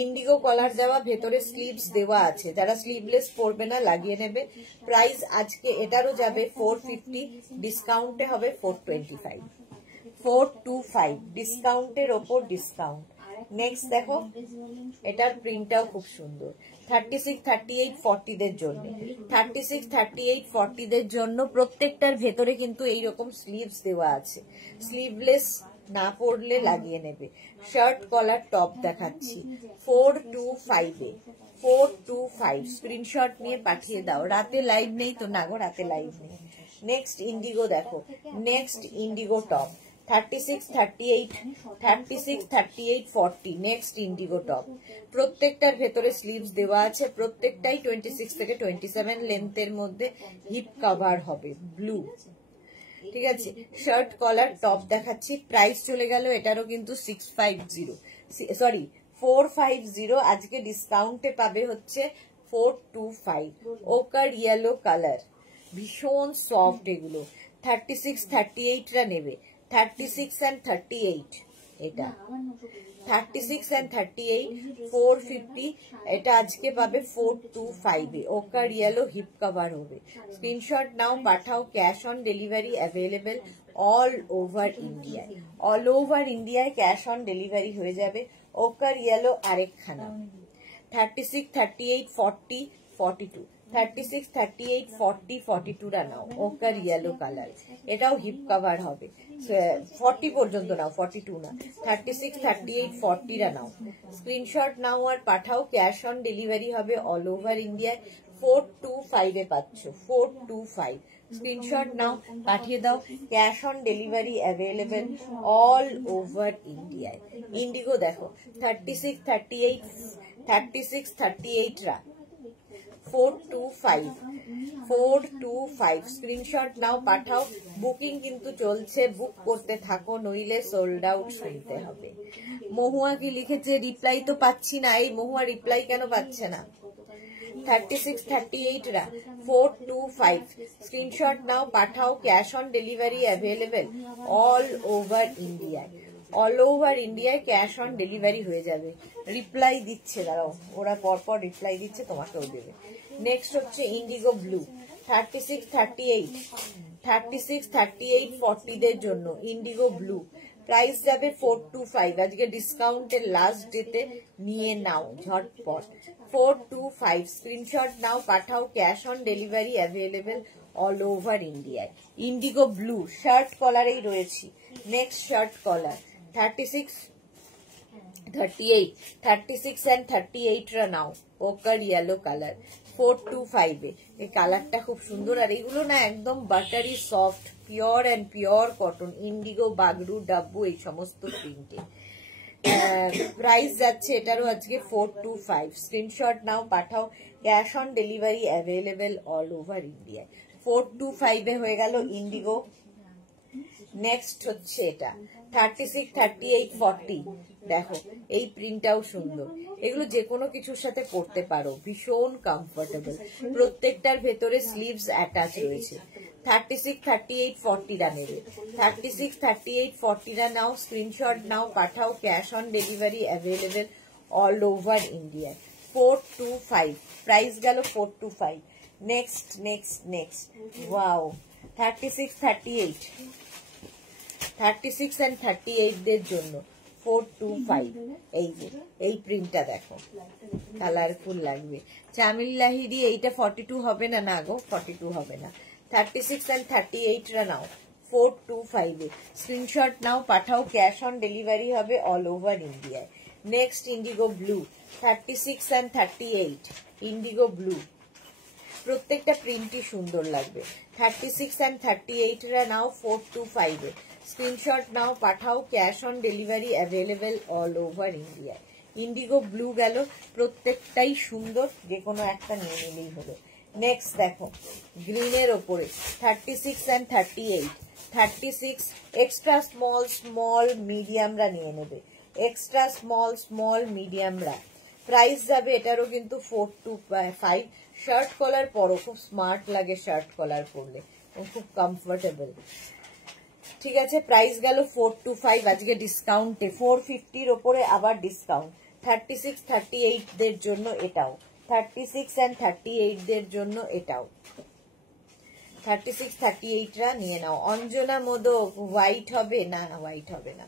ইন্ডিগো কলার দেওয়া, ভেতরে স্লিভস দেওয়া আছে। যারা স্লিভলেস পরবে না লাগিয়ে নেবে। প্রাইস আজকে এটারও যাবে 450, ডিসকাউন্টে হবে 425। 425 ডিসকাউন্টের ওপর ডিসকাউন্ট। নেক্সট দেখো, এটার প্রিন্টটাও খুব সুন্দর। 36, 38, 40 দের জন্য। 36, 38, 40 দের জন্য প্রত্যেকটার ভেতরে কিন্তু এইরকম স্লিভস দেওয়া আছে। স্লিভলেস না পরলে লাগিয়ে নেবে। শার্ট কলার টপ দেখাচ্ছি 425 এ। 425 স্ক্রিনশট নিয়ে পাঠিয়ে দাও। রাতে লাইভ নেই তো? না গো, রাতে লাইভ নেই। নেক্সট ইন্ডিগো দেখো, next Indigo top 36, 38, 36, 38, 40 next Indigo top. প্রত্যেকটার ভেতরে স্লিভস দেওয়া আছে। প্রত্যেকটাই 26 থেকে 27 লেন্থের মধ্যে হিপ কভার হবে, ব্লু। ঠিক আছে, শার্ট কলার টপ দেখাচ্ছি। প্রাইস চলে গেল এটারও কিন্তু 650, সরি 450। আজকে ডিসকাউন্টে পাবে হচ্ছে 425। ওকার ইয়েলো কালার, ভীষণ সফট এগুলো। 36, 38 রা নেবে। 36 and 38 এটা 36 and 38 450। এটা আজকে পাবে 425 এ। ওকার ইয়েলো হিপ কভার হবে। স্ক্রিনশট নাও, পাঠাও। Cash on delivery available all over ইন্ডিয়ায়। অল ওভার ইন্ডিয়ায় ক্যাশ অন ডেলিভারি হয়ে যাবে। ওকার ইয়েলো আরেকখানা 36, 38, 40, 42। 36, 38, 40, 42 রা নাও। ওকার ইয়েলো কালার, এটাও হিপ কভার হবে। 40 পর্যন্ত নাও, 42 না। 36, 38, 40 রা নাও। স্ক্রিনশট নাও আর পাঠাও। ক্যাশ অন ডেলিভারি হবে অল ওভার ইন্ডিয়ায়। 425 এ পাচ্ছ। 425 স্ক্রিনশট নাও, পাঠিয়ে দাও। Cash on delivery available all over ইন্ডিয়ায়। ইন্ডিগো দেখো 36, 38, 36, 38 রা 425। 425 স্ক্রিনশট নাও, পাঠাও। বুকিং কিন্তু চলছে, বুক করতে থাকো, নইলে সোল্ড আউট শুনতে হবে। মহুয়া কি লিখেছে? রিপ্লাই তো পাচ্ছি না। এই মহুয়া রিপ্লাই কেন পাচ্ছে না? 36, 38 রা 425 স্ক্রিনশট নাও, পাঠাও। Cash on delivery available all over ইন্ডিয়ায়। অল ওভার ইন্ডিয়ায় ক্যাশ অন ডেলিভারি হয়ে যাবে। রিপ্লাই দিচ্ছে, দাঁড়াও, ওরা পরপর রিপ্লাই দিচ্ছে, তোমাকেও দেবে। নেক্সট হচ্ছে ইন্ডিগো ব্লু 36, 38, 36, 38, 40 দের জন্য ইন্ডিগো ব্লু। প্রাইস যাবে 425। আজকে ডিসকাউন্টের লাস্ট ডেতে নিয়ে নাও ঝটপট। 425 স্ক্রিনশট নাও, পাঠাও। Cash on delivery available all over ইন্ডিয়ায়। ইন্ডিগো ব্লু শার্ট কলারেই রয়েছি। নেক্সট শার্ট কলার 36, 38, 36 and 38 রা নাও। ওকার ইয়েলো কালার 425 এ। এই কালারটা খুব সুন্দর। আর এগুলো না একদম buttery soft, pure and pure cotton. Indigo, Bagru, Dabu এই সমস্ত প্রিন্টে। প্রাইস যাচ্ছে এটারও আজকে 425। স্ক্রিনশট নাও, পাঠাও। Cash on delivery available all over ইন্ডিয়ায়। 425 এ হয়ে গেল ইন্ডিগো। নেক্সট হচ্ছে এটা 36, 38, 40 দেখো এই প্রিন্টটাও সুন্দর। এগুলো যে কোনো কিছুর সাথে পরতে পারো, ভীষণ কমফোর্টেবল। প্রত্যেকটার ভেতরে স্লিভস অ্যাটাচ রয়েছে। 36, 38, 40 রা নেবে। 36, 38, 40 রা নাও, স্ক্রিনশট নাও, পাঠাও। Cash on delivery available all over India. 425 price গেল 425। Next next next wow 36, 38 36 and 38 দের জন্য 425। এই যে এই প্রিন্টটা দেখো, কালারফুল লাগবে। চামিল লাহিরি এইটা 42 হবে না? না গো, 42 হবে না। 36 and 38 রা নাও 425 এ। স্ক্রিনশট নাও, পাঠাও। ক্যাশ অন ডেলিভারি হবে অল ওভার ইন্ডিয়ায়। Next indigo blue 36 and 38 indigo blue. প্রত্যেকটা প্রিন্টই সুন্দর লাগবে। 36 and 38 রা নাও 425 এ। স্ক্রিনশট নাও, পাঠাও। Cash on delivery available all over ইন্ডিয়ায়। ইন্ডিগো ব্লু গেল, প্রত্যেকটাই সুন্দর, যে কোনো একটা নিয়ে নিলেই হলো। নেক্সট দেখো গ্রিনের ওপরে 36 and 38। 36 এক্সট্রা স্মল স্মল মিডিয়ামরা নিয়ে নেবে, এক্সট্রা স্মল স্মল মিডিয়ামরা। প্রাইস যাবে এটারও কিন্তু 425। শার্ট কলার পরো, খুব স্মার্ট লাগে শার্ট কলার পরলে, খুব কমফোর্টেবল। ঠিক আছে, প্রাইস গেল 425 আজকে ডিসকাউন্টে। 450-র ওপরে আবার ডিসকাউন্ট। 36, 38 দের জন্য এটাও। 36 and 38 দের জন্য এটাও। 36, 38 রা নিয়ে নাও। অঞ্জনা মোদক হোয়াইট হবে না? হোয়াইট হবে না।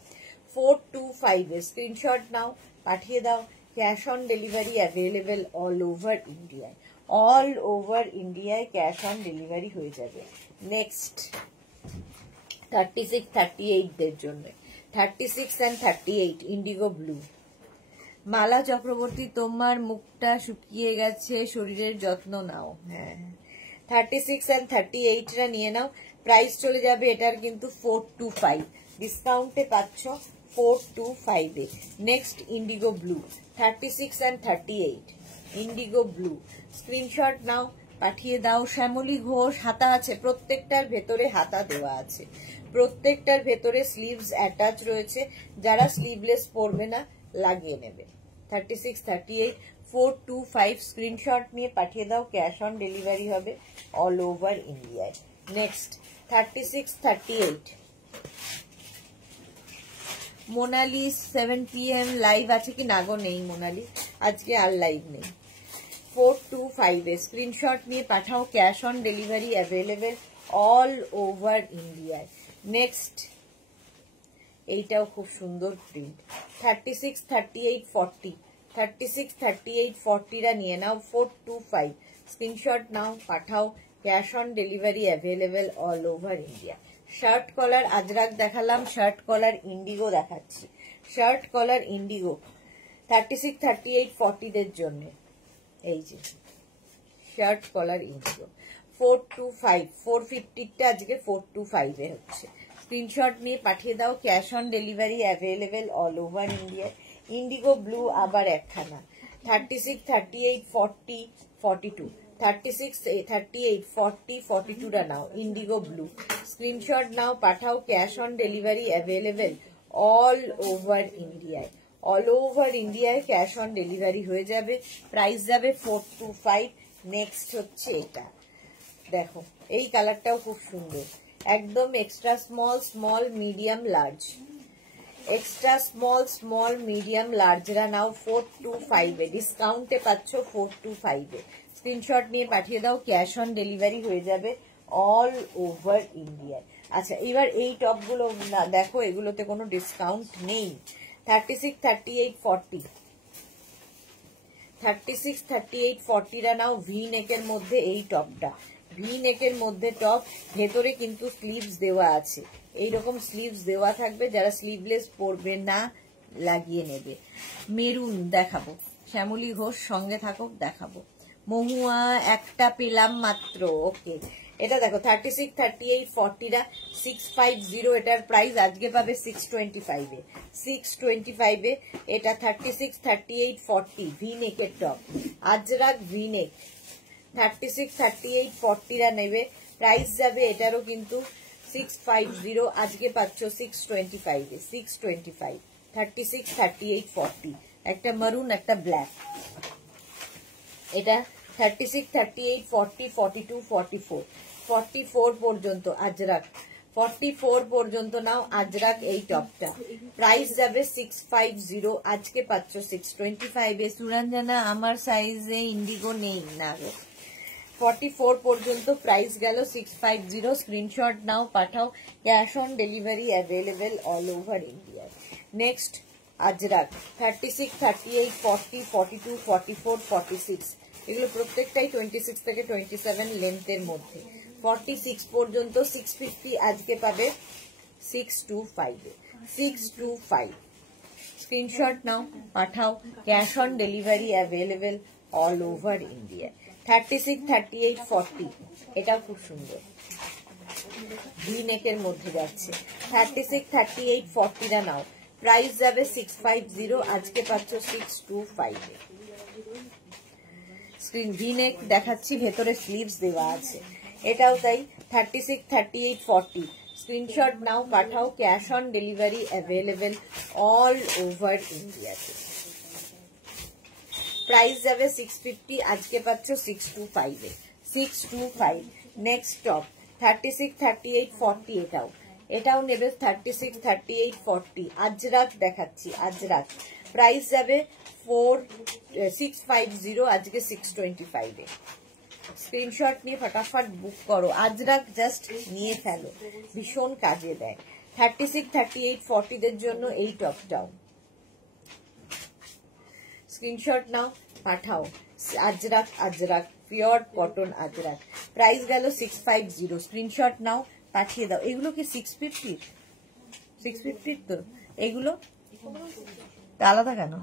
425 এর স্ক্রিনশট নাও, পাঠিয়ে দাও। Cash on delivery available all over ইন্ডিয়ায়। অল ওভার ইন্ডিয়ায় ক্যাশ অন ডেলিভারি হয়ে যাবে। নেক্সট 36, 38 দের জন্য। 36 and 38 ইন্ডিগো ব্লু। মালা চক্রবর্তী তোমার মুখটা শুকিয়ে গেছে, শরীরের যত্ন নাও। হ্যাঁ, 36 and 38 রা নিয়ে নাও। প্রাইস চলে যাবে এটার কিন্তু 425, ডিসকাউন্টে পাচ্ছ 425 এ। Next indigo blue 36 and 38 indigo blue. Screenshot নাও, পাঠিয়ে দাও। শ্যামলী ঘোষ হাতা আছে, প্রত্যেকটার ভেতরে হাতা দেওয়া আছে, প্রত্যেকটার ভেতরে স্লিভস অ্যাটাচ রয়েছে। যারা স্লিভলেস পরবে না লাগিয়ে নেবে। 36, 38 425 স্ক্রিনশট নিয়ে পাঠিয়ে দাও। ক্যাশ অন ডেলিভারি হবে অল ওভার ইন্ডিয়ায়। নেক্সট 36, 38 মোনালি 7 PM লাইভ আছে কি? না গো, নেই মোনালি, আজকে আর লাইভ নেই। 425 এ স্ক্রিনশট নিয়ে পাঠাও। Cash on delivery available all over ইন্ডিয়ায়। নেক্সট এইটাও খুব সুন্দর প্রিন্ট। 36, 38, 40 36, 38, 40 রা নিয়ে নাও। 425 স্ক্রিনশট নাও, পাঠাও। Cash on delivery available all over India. Shirt collar Ajrak দেখালাম, শার্ট কলার ইন্ডিগো দেখাচ্ছি। শার্ট কলার ইন্ডিগো 36, 38, 40 দের জন্য। এই যে শার্ট কলার ইন্ডিগো 425। 450টা আজকে 425 এ হচ্ছে। স্ক্রিনশট নিয়ে পাঠিয়ে দাও। Cash on delivery available all over India. Indigo blue আবার একখানা। 36, 38, 40, 42 36, 38, 40, 42 রা নাও। ইন্ডিগো ব্লু স্ক্রিনশট নাও, পাঠাও। Cash on delivery available all over ইন্ডিয়ায়। অল ওভার ইন্ডিয়ায় ক্যাশ অন ডেলিভারি হয়ে যাবে। প্রাইস যাবে 425। নেক্সট হচ্ছে এটা, দেখো এই কালারটাও খুব সুন্দর, একদম extra small small medium large. Extra small small medium লার্জরা নাও 425 এ, ডিসকাউন্টে পাচ্ছ 425 এ। স্ক্রিনশট নিয়ে পাঠিয়ে দাও। ক্যাশ অন ডেলিভারি হয়ে যাবে অল ওভার ইন্ডিয়ায়। আচ্ছা, এবার এই টপগুলো দেখো, এগুলোতে কোনো ডিসকাউন্ট নেই। 36, 38, 40 36, 38, 40 রা নাও। ভি নেকের মধ্যে এই টপটা, ভি নেকের মধ্যে টপ, ভেতরে কিন্তু স্লিভস দেওয়া আছে। এইরকম স্লিভস দেওয়া থাকবে, যারা স্লিভলেস পরবে না লাগিয়ে নেবে। মেরুন দেখাবো, শ্যামলী ঘোষ সঙ্গে থাকুক, দেখাবো। মহুয়া একটা পেলাম মাত্র, ওকে। এটা দেখো 36, 38, 40 রা 650, এটার প্রাইস আজকে পাবে 625 এ। 625 এ এটা 36, 38, 40 ভি নেকের টপ, আজরাক ভি নেক। 36, 38, 40 রা নেবে, প্রাইস যাবে এটারও কিন্তু 650 আজকে পাচ্ছ 625 এ 625 36 38 40 একটা মারুন একটা ব্ল্যাক এটা 36 38 40 42 44 44 পর্যন্ত আজরাক 44 পর্যন্ত নাও আজরাক এই টপটা প্রাইস যাবে 650 আজকে পাচ্ছ 625 এ সুরঞ্জনা আমার সাইজে ইন্ডিগো নেই না গো 44 পর্যন্ত প্রাইস গেল 650 স্ক্রিনশট নাও পাঠাও cash on delivery available all over India next Ajrak 36 38 40 42 44 46 এগুলো প্রত্যেকটাই 26 থেকে 27 লেন্থের মধ্যে 46 পর্যন্ত 650 আজকে পাবে 625 স্ক্রিনশট নাও পাঠাও cash on delivery available all over India 36 38 40 এটাও খুব সুন্দর ভি নেকের মধ্যে যাচ্ছে 36 38 40 টা নাও প্রাইস যাবে 650 আজকে পাচ্ছ 625 স্ক্রিন ভি নেক দেখাচ্ছি ভেতরে স্লিভস দেওয়া আছে এটাও তাই 36 38 40 স্ক্রিনশট নাও পাঠাও cash on delivery available all over ইন্ডিয়াতে প্রাইস যাবে 650 আজকে পাচ্ছ 625 এ 625 নেক্সট টপ 36 38 40 এটাও নেবে 36 38 40 আজরাক দেখাচ্ছি আজরাক প্রাইস যাবে 650 আজকে 625 এ স্ক্রিনশট নিয়ে ফটাফট বুক করো আজরাক জাস্ট নিয়ে ফেলো ভীষণ কাজে দেয় 36 38 40 দের জন্য এই টপটাও স্ক্রিনশট নাও পাঠাও Ajrak Ajrak pure cotton Ajrak price গেল 650 স্ক্রিনশট নাও পাঠিয়ে দাও এগুলো কি 650 তো এগুলো আলাদা কেন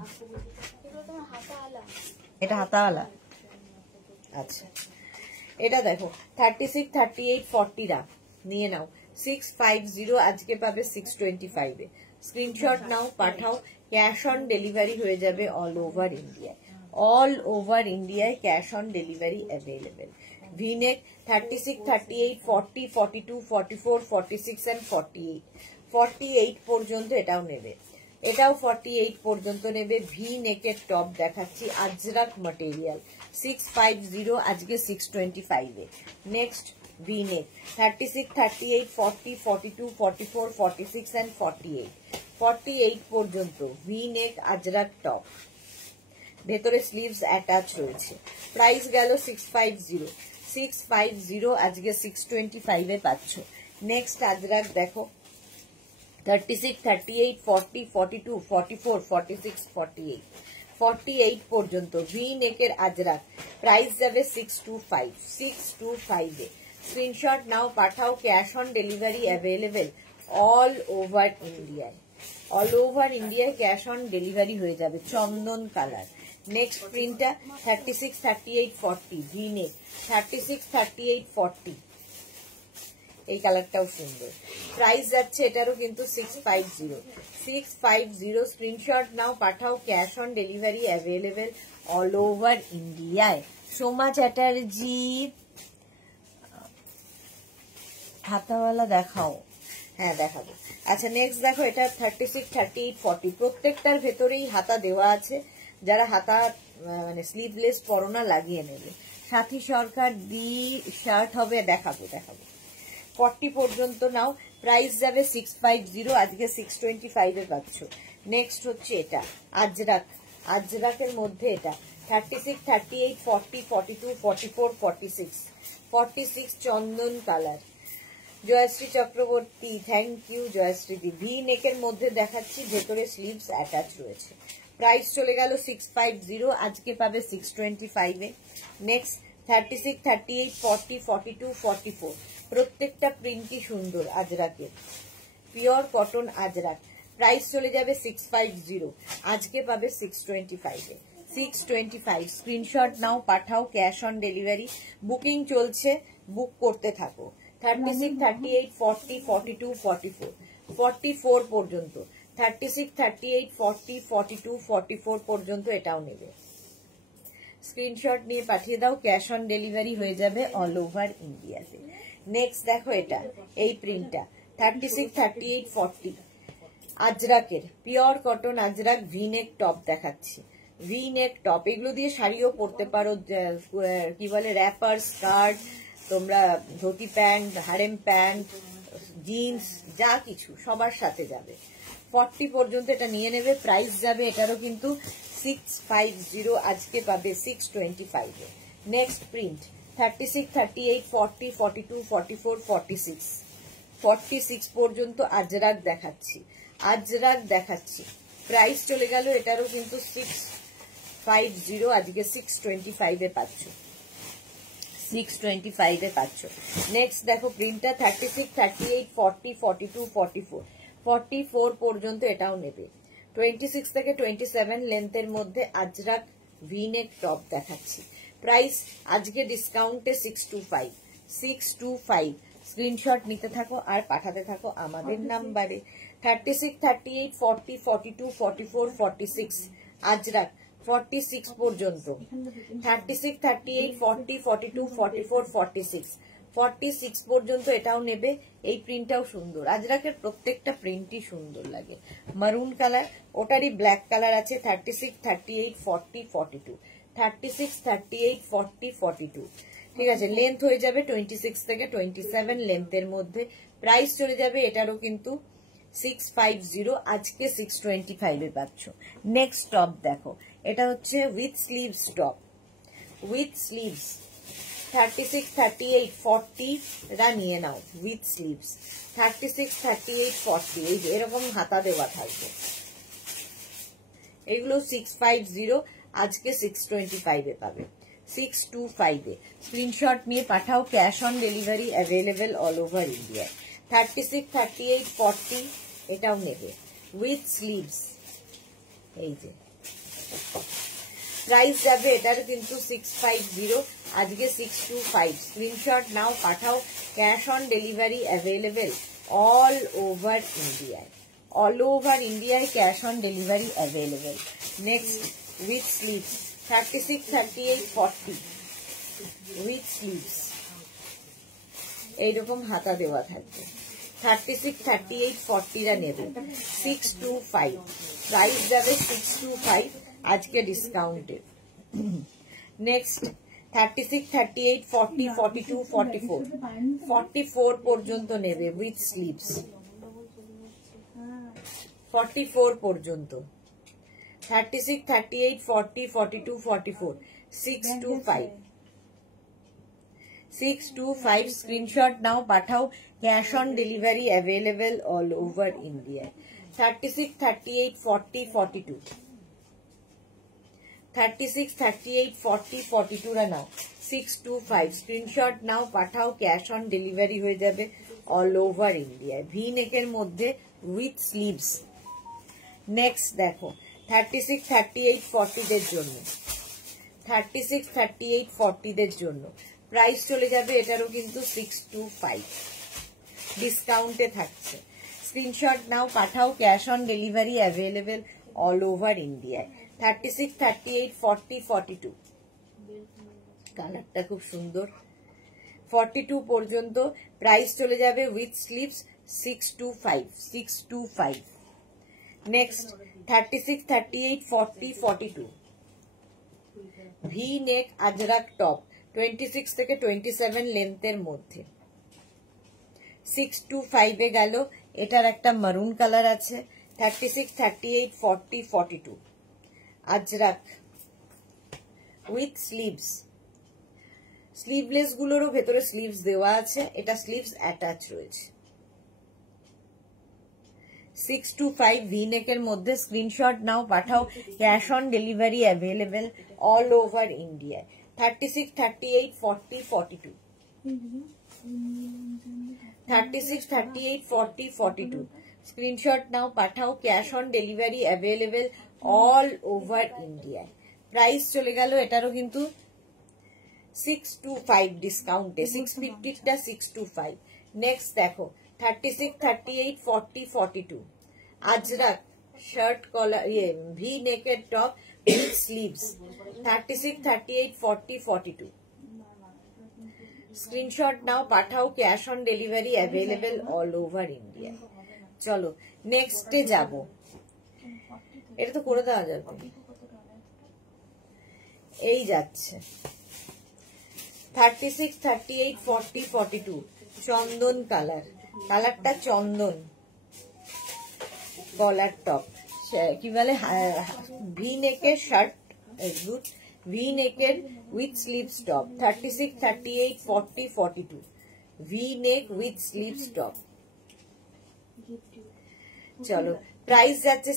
এটা হাতাওয়ালা আচ্ছা এটা দেখো 36 38 40 রা নিয়ে নাও 650 আজকে পাবে 625 এ স্ক্রিনশট নাও পাঠাও ক্যাশ অন ডেলিভারি হয়ে যাবে all over India all over ইন্ডিয়ায় cash on delivery available V neck 36 38 40 42 44 46 and 48 পর্যন্ত এটাও নেবে এটাও 48 পর্যন্ত নেবে ভি নেকের টপ দেখাচ্ছি আজরাক ম্যাটেরিয়াল 650 আজকে 625 এ নেক্সট ভি নেক 36 38 40 42 44 46 এন্ড 48 পর্যন্ত ভি নেক আজরাক টপ ভেতরে স্লিভস অ্যাটাচ রয়েছে প্রাইস গেল 650 আজকে 625 এ পাচ্ছ নেক্সট আজরাক দেখো 36 38 40 42 44 46 48 পর্যন্ত ভি নেকের আজরাক প্রাইস যাবে 625 এ স্ক্রিনশট নাও পাঠাও cash on delivery available all over ইন্ডিয়ায় ক্যাশ অন ডেলিভারি হয়ে যাবে চন্দন কালার নেক্সট প্রিন্টটা 36 38 40 ভি নেক 36 38 40 এই কালারটাও সুন্দর প্রাইস যাচ্ছে এটারও কিন্তু 650 স্ক্রিনশট নাও পাঠাও cash on delivery available all over ইন্ডিয়ায় সোমা চ্যাটার্জি হাতাওয়ালা দেখাও হ্যাঁ দেখাবো আচ্ছা নেক্সট দেখো এটা 36 38 40 প্রত্যেকটার ভেতরেই হাতা দেওয়া আছে যারা হাতা মানে স্লিভলেস পরনা লাগিয়ে নেবে সাথী সরকার দি শার্ট হবে দেখাবো 40 পর্যন্ত নাও প্রাইস যাবে 650 আজকে 625 এ পাচ্ছ নেক্সট হচ্ছে এটা আজরাকের মধ্যে এটা 36 38 40 42 44 46 চন্দন colour Joyshree Chakraborty thank you Joyshree দি ভি নেকের মধ্যে দেখাচ্ছি ভেতরে স্লিভস অ্যাটাচ রয়েছে প্রাইস চলে গেল 650 আজকে পাবে 625 এ নেক্সট 36 38 40 42 44 প্রত্যেকটা প্রিন্টই সুন্দর আজরাকের পিওর কটন আজরাক প্রাইস চলে যাবে 650 আজকে পাবে 625 এ 625 স্ক্রিনশট নাও পাঠাও ক্যাশ অন ডেলিভারি বুকিং চলছে বুক করতে থাকো 36 38 40 42 44 পর্যন্ত 36 38 40 42 44 পর্যন্ত এটাও নেবে স্ক্রিনশট নিয়ে পাঠিয়ে দাও ক্যাশ অন ডেলিভারি হয়ে যাবে অল ওভার ইন্ডিয়াতে নেক্সট দেখো এটা, এই প্রিন্টটা 36, 38, 40 আজরাকের pure cotton Ajrak V neck top দেখাচ্ছি। ভি নেক টপ, এগুলো দিয়ে শাড়িও পরতে পারো, কি বলে র্যাপার, স্কার্ট, তোমরা dhoti pant, harem pant, jeans, যা কিছু সবার সাথে যাবে। 40 পর্যন্ত এটা নিয়ে নেবে। প্রাইস যাবে এটারও কিন্তু 650, আজকে পাবে 625 এ। নেক্সট প্রিন্ট 36, 38, 40, 42, 44, 46 46 পর্যন্ত আজরাক দেখাচ্ছি, আজরাক দেখাচ্ছি। প্রাইস চলে গেল এটারও কিন্তু 650, আজকে 625 এ পাচ্ছ, 625 এ পাচ্ছ। নেক্সট দেখো প্রিন্টটা 36, 38, 40, 42, 44 44 পর্যন্ত এটাও নেবে। 26 থেকে 27 লেন্থের মধ্যে আজরাক ভিনেক টপ দেখাচ্ছি। প্রাইস আজকে ডিসকাউন্টে 625, 625। স্ক্রিনশট নিতে থাকো আর পাঠাতে থাকো আমাদের নাম্বারে। 36, 38, 40, 42, 44, 46 আজরাক 46 পর্যন্ত। 36, 38, 40, 42, 44, 46 46 পর্যন্ত এটাও নেবে। এই প্রিন্টটাও সুন্দর, আজরাকের প্রত্যেকটা প্রিন্টই সুন্দর লাগে। মারুন কালার, ওটারই ব্ল্যাক কালার আছে। 36, 38, 40, 42 36, 38, 40, 42 ঠিক আছে। লেন্থ হয়ে যাবে 26 থেকে 27 লেন্থের মধ্যে। প্রাইস চলে যাবে এটারও কিন্তু 650, আজকে 625 এ পাচ্ছ। নেক্সট টপ দেখো, এটা হচ্ছে with sleeves top, with sleeves 36, 38, 40 রা নিয়ে নাও উইথ স্লিভস। 36, 38, 40 এই যে এরকম হাতা দেওয়া থাকবে। এগুলো 650, আজকে 625 এ পাবে, 625 এ। স্ক্রিনশট নিয়ে পাঠাও, cash on delivery available all over India. 36, 38, 40 এটাও নেবে উইথ স্লিভস। এই যে প্রাইস যাবে এটার কিন্তু 650, আজকে 625। স্ক্রিনশট নাও, পাঠাও, cash on delivery available all over ইন্ডিয়ায়, অল ওভার ইন্ডিয়ায় cash on delivery available. Next with sleeves 36, 38, 40 with sleeves, এইরকম হাতা দেওয়া থাকবে। 36, 38, 40 রা নেবে 625। প্রাইস যাবে 625, আজকে ডিসকাউন্টে। নেক্সট 36, 38, 40, 42, 44 44 পর্যন্ত নেবে উইথ স্লিভস। 44 পর্যন্ত 36, 38, 40, 42, 44 625 625। স্ক্রিনশট নাও, পাঠাও, cash on delivery available all over India. 36, 38, 40, 42 36, 38, 40, 42 রা নাও 625। স্ক্রিনশট নাও, পাঠাও, ক্যাশ অন ডেলিভারি হয়ে যাবে অল ওভার ইন্ডিয়া। ভি নেকের মধ্যে উইথ স্লিভস। নেক্সট দেখো 36, 38, 40 দের জন্য, 36, 38, 40 দের জন্য প্রাইস চলে যাবে এটারও কিন্তু 625, ডিসকাউন্টে থাকছে। স্ক্রিনশট নাও, পাঠাও, cash on delivery available all over ইন্ডিয়ায়। 36, 38, 40, 42 কালারটা খুব সুন্দর। 42 পর্যন্ত প্রাইস চলে যাবে with sleeves 625, 625। Next 36, 38, 40, 42 V neck Ajrak top 26 থেকে 27 লেন্থের মধ্যে 625 এ গেল। এটার একটা মারুন কালার আছে। 36, 38, 40, 42 আজরাক উইথ স্লিভস। স্লিভলেস গুলোরও ভেতরে স্লিভস দেওয়া আছে, এটা স্লিভস অ্যাটাচ রয়েছে। 625 ভি নেকের মধ্যে। স্ক্রিনশট নাও, পাঠাও, cash on delivery available all over India. 36, 38, 40, 42 36, 38, 40, 42 screenshot নাও, পাঠাও, cash on delivery available all over India. Price চলে গেল এটারও কিন্তু 625, ডিসকাউন্টে 650 টা 625। নেক্সট দেখো 36, 38, 40, 42 আজরাক শার্ট কলার, ভি নেকের টপ উইথ স্লিভস। 36, 38, 40, 42 স্ক্রিনশট নাও, পাঠাও, cash on delivery available all over India. চলো নেক্সটে যাব, এটা তো করে দেওয়া যাবে। এই যাচ্ছে 36, 38, 40, 42 চন্দন কালার, কালারটা চন্দন, কলার টপ, কি বলে ভি নেকের শার্ট, ভি নেকের with sleeves top. 36, 38, 40, 42 V neck with sleeves top. চলো প্রাইস যাচ্ছে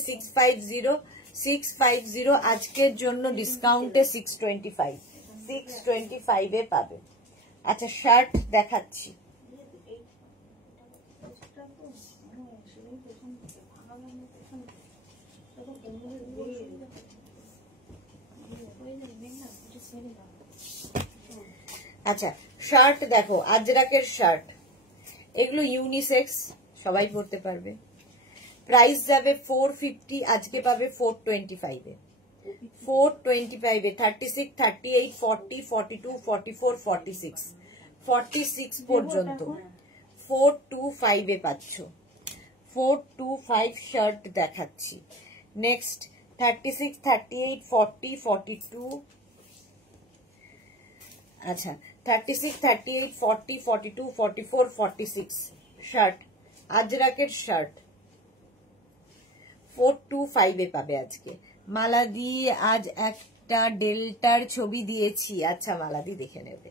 650 আজকের জন্য ডিসকাউন্টে 625 এ পাবে। আচ্ছা শার্ট দেখাচ্ছি, আচ্ছা শার্ট দেখো, আজরাকের শার্ট, এগুলো ইউনিসেক্স, সবাই পরতে পারবে। প্রাইস যাবে 450, আজকে পাবে 425 এ, 425 এ। 36, 38, 40, 42, 44, 46 46 পর্যন্ত 425 এ পাচ্ছ। 425 শার্ট দেখাচ্ছি। নেক্সট 36, 38, 40, 42, আচ্ছা 36, 38, 40, 42, 44, 46 শার্ট, আজরাকের শার্ট 425 এ পাবে আজকে। মালাদি আজ একটা ডেল্টার ছবি দিয়েছি, আচ্ছা মালাদি দেখে নেবে।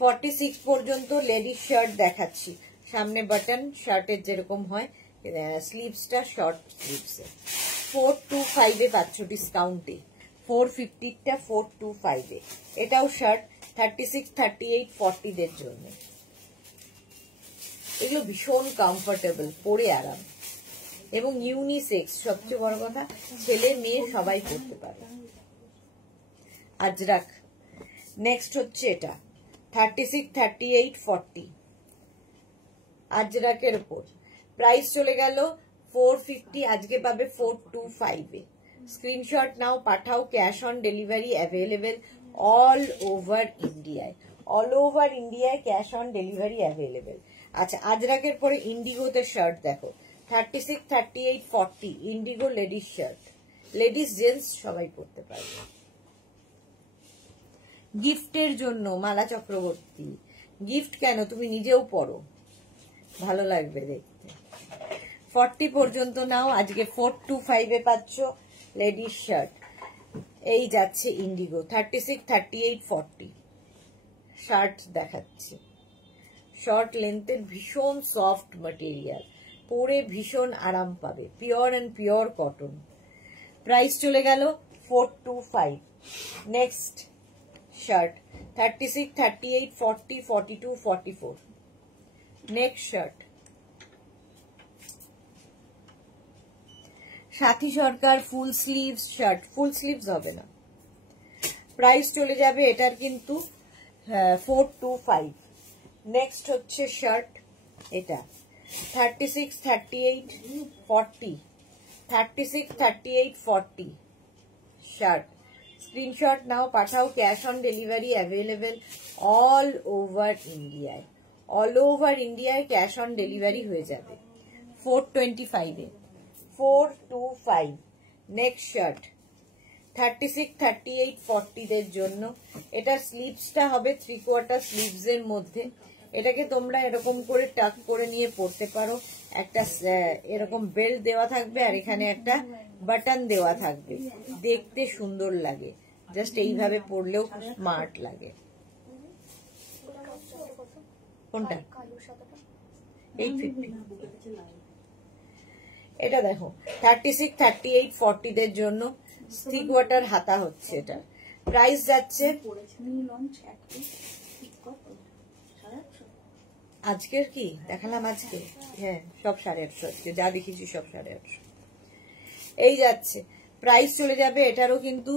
46 পর্যন্ত লেডিস শার্ট দেখাচ্ছি, সামনে বাটন শার্টের যেরকম হয়, স্লিভসটা শর্ট স্লিভসে। 425 এ পাচ্ছ ডিসকাউন্টে, 450 টা 425 এ। এটাও শার্ট 36, 38, 40 দের জন্য। এগুলো ভীষণ কমফোর্টেবল, পরে আরাম এবং ইউনিসেক্স, সবচেয়ে বড় কথা ছেলে মেয়ে সবাই পরতে পারে। আজরাক। নেক্সট হচ্ছে এটা 36, 38, 40 আজরাকের উপর। প্রাইস চলে গেল 450, আজকে পাবে 425 এ। স্ক্রিনশট নাও, পাঠাও, cash on delivery available all over ইন্ডিয়ায়, অল ওভার ইন্ডিয়ায় ক্যাশ অন ডেলিভারি অ্যাভেলেবেল। আচ্ছা আজরাকের পরে ইন্ডিগোতে শার্ট দেখো, 36, 38, 40 indigo ladies shirt, ladies gents সবাই পরতে পারবে। গিফটের জন্য মালা চক্রবর্তী, গিফট কেন, তুমি নিজেও পরো, ভালো লাগবে দেখতে। 40 পর্যন্ত নাও, আজকে 425 এ পাচ্ছ লেডিস শার্ট। এই যাচ্ছে ইন্ডিগো 36, 38, 40 শার্ট দেখাচ্ছে, শর্ট লেন্থের, ভীষণ সফট ম্যাটেরিয়াল, পরে ভীষণ আরাম পাবে, pure and pure cotton. Price চলে গেল 425। Next shirt 36, 38, 40, 42, 44 next shirt Sathi Sarkar full sleeves shirt, full sleeves হবে না, প্রাইস চলে যাবে এটার কিন্তু 425। নেক্সট হচ্ছে শার্ট, এটা 36, 38, 40 36, 38, 40 শার্ট। স্ক্রিনশট নাও, পাঠাও, cash on delivery available all over ইন্ডিয়ায়, অল ওভার ইন্ডিয়ায় ক্যাশ অন ডেলিভারি হয়ে যাবে 425 এ, 425। নেক্সট শার্ট 36, 38, 40 দের জন্য। এটা স্লিভসটা হবে 3/4 স্লিভস এর মধ্যে। এটাকে তোমরা এরকম করে টাক করে নিয়ে পরতে পারো, একটা এরকম বেল্ট দেওয়া থাকবে আর এখানে একটা বাটন দেওয়া থাকবে, দেখতে সুন্দর লাগে, জাস্ট এইভাবে পরলেও স্মার্ট লাগে। কোনটা? 850। এটা দেখো 36, 38, 40 দের জন্য 3/4 হাতা হচ্ছে এটা। প্রাইস যাচ্ছে আজকের কি দেখালাম, আজকে হ্যাঁ সব 850, আজকে যা দেখেছি সব 850। এই যাচ্ছে, প্রাইস চলে যাবে এটারও কিন্তু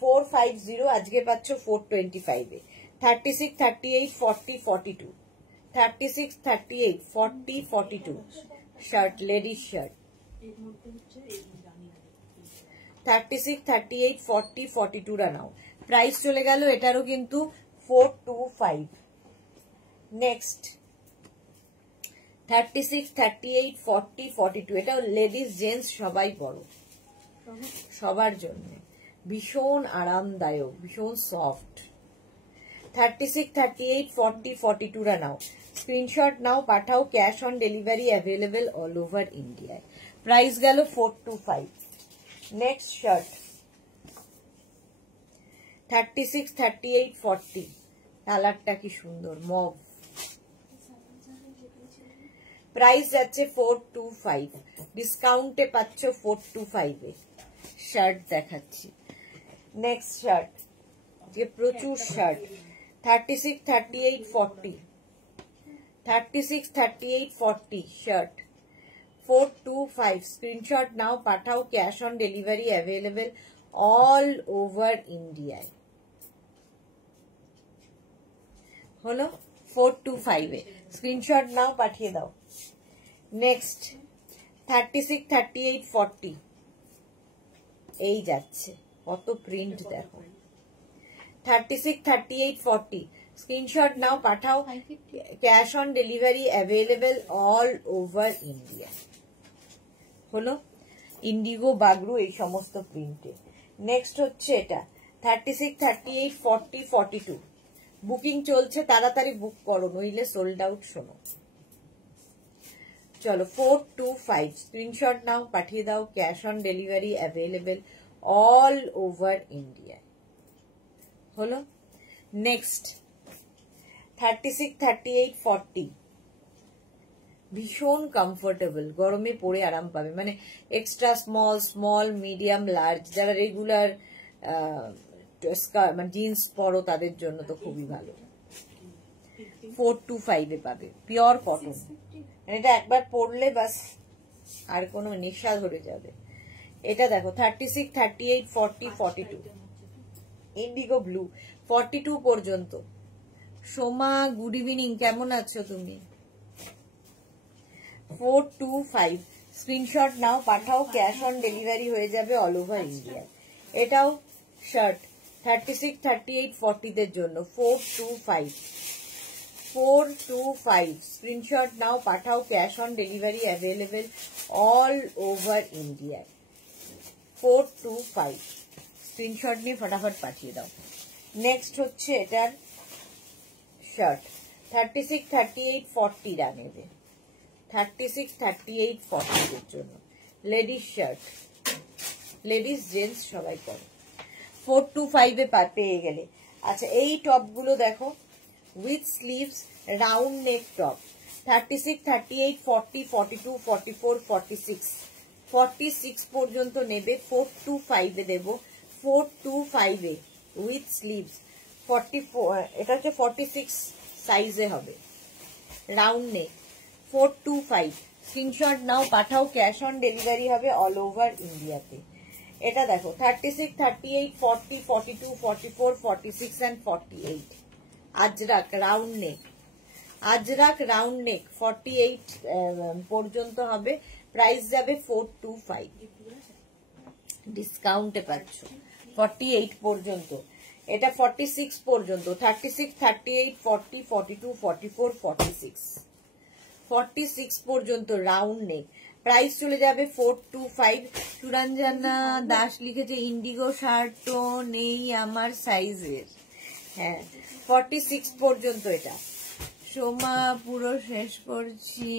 450, আজকে পাচ্ছ 425 এ। 36, 38, 40, 42 36, 38, 40, 42 শার্ট, লেডিস শার্ট 36, 38, 40, 42 রা নাও। প্রাইস চলে গেল এটারও কিন্তু 425। নেক্সট 36, 38, 40, 42, এটাও লেডিস জেন্টস সবাই বড়, সবার জন্য ভীষণ আরামদায়ক, ভীষণ সফট। 36, 38, 40, 42 রা নাও, স্ক্রিনশট নাও, পাঠাও, cash on delivery available all over ইন্ডিয়ায়। প্রাইস গেল 425। নেক্সট শার্ট 36, 38, 40, কালারটা কি সুন্দর মভ, প্রাইস যাচ্ছে 425, ডিসকাউন্টে পাচ্ছ 425 এ শার্ট দেখাচ্ছি। নেক্সট শার্ট, যে প্রচুর শার্ট 36, 38, 40, 36, 38, 40 শার্ট 425, স্ক্রিনশট নাও, পাঠাও, cash on delivery available all over ইন্ডিয়ায়। হলো 425 এ, স্ক্রিনশট নাও, পাঠিয়ে দাও। নেক্সট 36, 38, 40, এই যাচ্ছে, কত প্রিন্ট দেখো। 36, 38, 40, স্ক্রিনশট নাও, পাঠাও, cash on delivery available all over India. হলো ইন্ডিগো, বাগরু, এই সমস্ত প্রিন্টে। নেক্সট হচ্ছে এটা 36, 38, 40, 42, বুকিং চলছে, তাড়াতাড়ি বুক করো নইলে সোল্ড আউট। শোনো, চলো 425, স্ক্রিনশট নাও, পাঠিয়ে দাও, cash on delivery available all over India. হলো নেক্সট 36, 38, 40, ভীষণ কমফোর্টেবল, গরমে পরে আরাম পাবে, মানে extra small, small, medium, large, যারা রেগুলার মানে জিন্স পরো তাদের জন্য তো খুবই ভালো। 425 এ পাবে, পিওর কটন, এটা একবার পরলে বাস আর কোনো নেশা ধরে যাবে। এটা দেখো 36, 38, 40, 42, ইন্ডিগো ব্লু 42 পর্যন্ত। সোমা গুড ইভিনিং, কেমন আছো তুমি? 425, স্ক্রিনশট নাও, পাঠাও, ক্যাশ অন ডেলিভারি হয়ে যাবে অল ওভার ইন্ডিয়া। এটাও শার্ট 36, 38, 40 দের জন্য 425, 425, স্ক্রিনশট নাও, পাঠাও, cash on delivery available all over India. 425, screenshot নিয়ে ফটাফট পাঠিয়ে দাও। নেক্সট হচ্ছে এটার শার্ট 36, 38, 40 রা নেবে, 36, 38, 40 এর জন্য লেডিস শার্ট, লেডিস জেন্টস সবাই পরে। 425 এ পেয়ে গেলে। আচ্ছা, এই টপ গুলো দেখো, with sleeves, round neck top 36, 38, 40, 42, 44, 46, 46 পর্যন্ত নেবে। 425 এ দেবো, 425 এ উইথ স্লিভস। 44, এটা হচ্ছে 46 সাইজে হবে, রাউন্ড নেক। 425, স্ক্রিনশট নাও, পাঠাও, ক্যাশ অন ডেলিভারি হবে অল ওভার ইন্ডিয়াতে। এটা দেখো 36, 38, 40, 42, 44, 46 and 48, Ajrak round neck, Ajrak round neck 48 পর্যন্ত হবে। প্রাইস যাবে 425, ডিসকাউন্টে পাচ্ছ 48 পর্যন্ত। এটা 46 পর্যন্ত, 36, 38, 40, 42, 44, 46, 46 পর্যন্ত রাউন্ড নেক। প্রাইস চলে যাবে 425। সুরঞ্জনা দাস লিখেছে ইন্ডিগো শার্টও নেই আমার সাইজের। হ্যাঁ, 46 পর্যন্ত এটা। সোমা পুরো শেষ করছি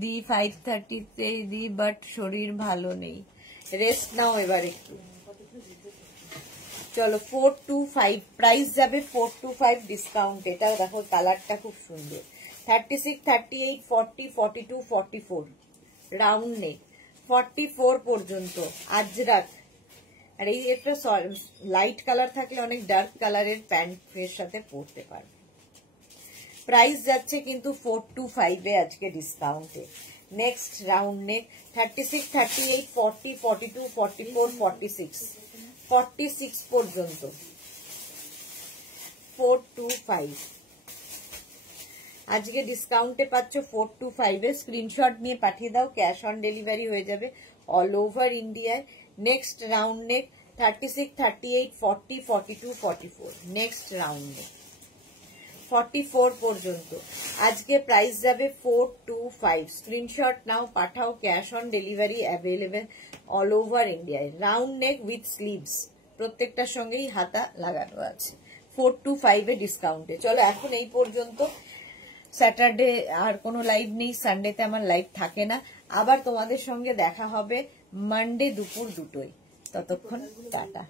দি 5:30-তে দি, বাট শরীর ভালো নেই, রেস্ট নাও এবার একটু। চলো 425, প্রাইস যাবে 425 ডিসকাউন্ট। এটাও দেখো কালারটা খুব সুন্দর। 36, 38, 40, 42, 44, রাউন্ড নেক 44 পর্যন্ত আজরাক। আর এই একটা লাইট কালার থাকলে অনেক ডার্ক কালারের প্যান্টের সাথে পরতে পারবে। প্রাইস যাচ্ছে কিন্তু 425 এ আজকে ডিসকাউন্টে। নেক্সট রাউন্ড নেক 36, 38, 40, 42, 44, 46, 46 পর্যন্ত 425 আজকে ডিসকাউন্টে পাচ্ছ 425 এর। স্ক্রিনশট নিয়ে পাঠিয়ে দাও, ক্যাশ অন ডেলিভারি হয়ে যাবে অল ওভার ইন্ডিয়ায়। নেক্সট রাউন্ড নেক 36, 38, 40, 42, 44 নেক্সট রাউন্ডে 44 পর্যন্ত আজকে প্রাইস যাবে 425। স্ক্রিনশট নাও, পাঠাও, cash on delivery available all over ইন্ডিয়ায়। রাউন্ড নেক উইথ স্লিভস, প্রত্যেকটার সঙ্গেই হাতা লাগানো আছে। 425 এ ডিসকাউন্টে। চলো এখন এই পর্যন্ত। স্যাটারডে আর কোনো লাইভ নেই, সানডেতে আমার লাইভ থাকে না। আবার তোমাদের সঙ্গে দেখা হবে মানডে দুপুর 2টোয়। ততক্ষণ টাটা।